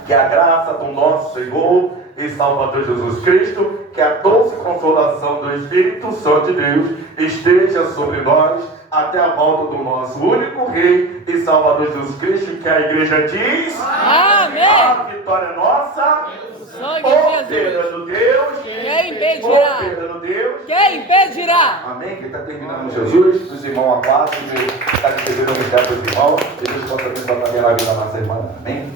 que a graça do nosso Senhor e Salvador Jesus Cristo, que a doce consolação do Espírito Santo de Deus esteja sobre nós até a volta do nosso único Rei e Salvador Jesus Cristo, que a igreja diz: Amém. A vitória é nossa, operando Deus, Quem impedirá? operando Deus. Quem impedirá? Amém? Quem está terminando Jesus, os irmãos a paz, está recebendo o mistério dos irmãos, e Deus possa abençoar também a vida da nossa irmã. Amém?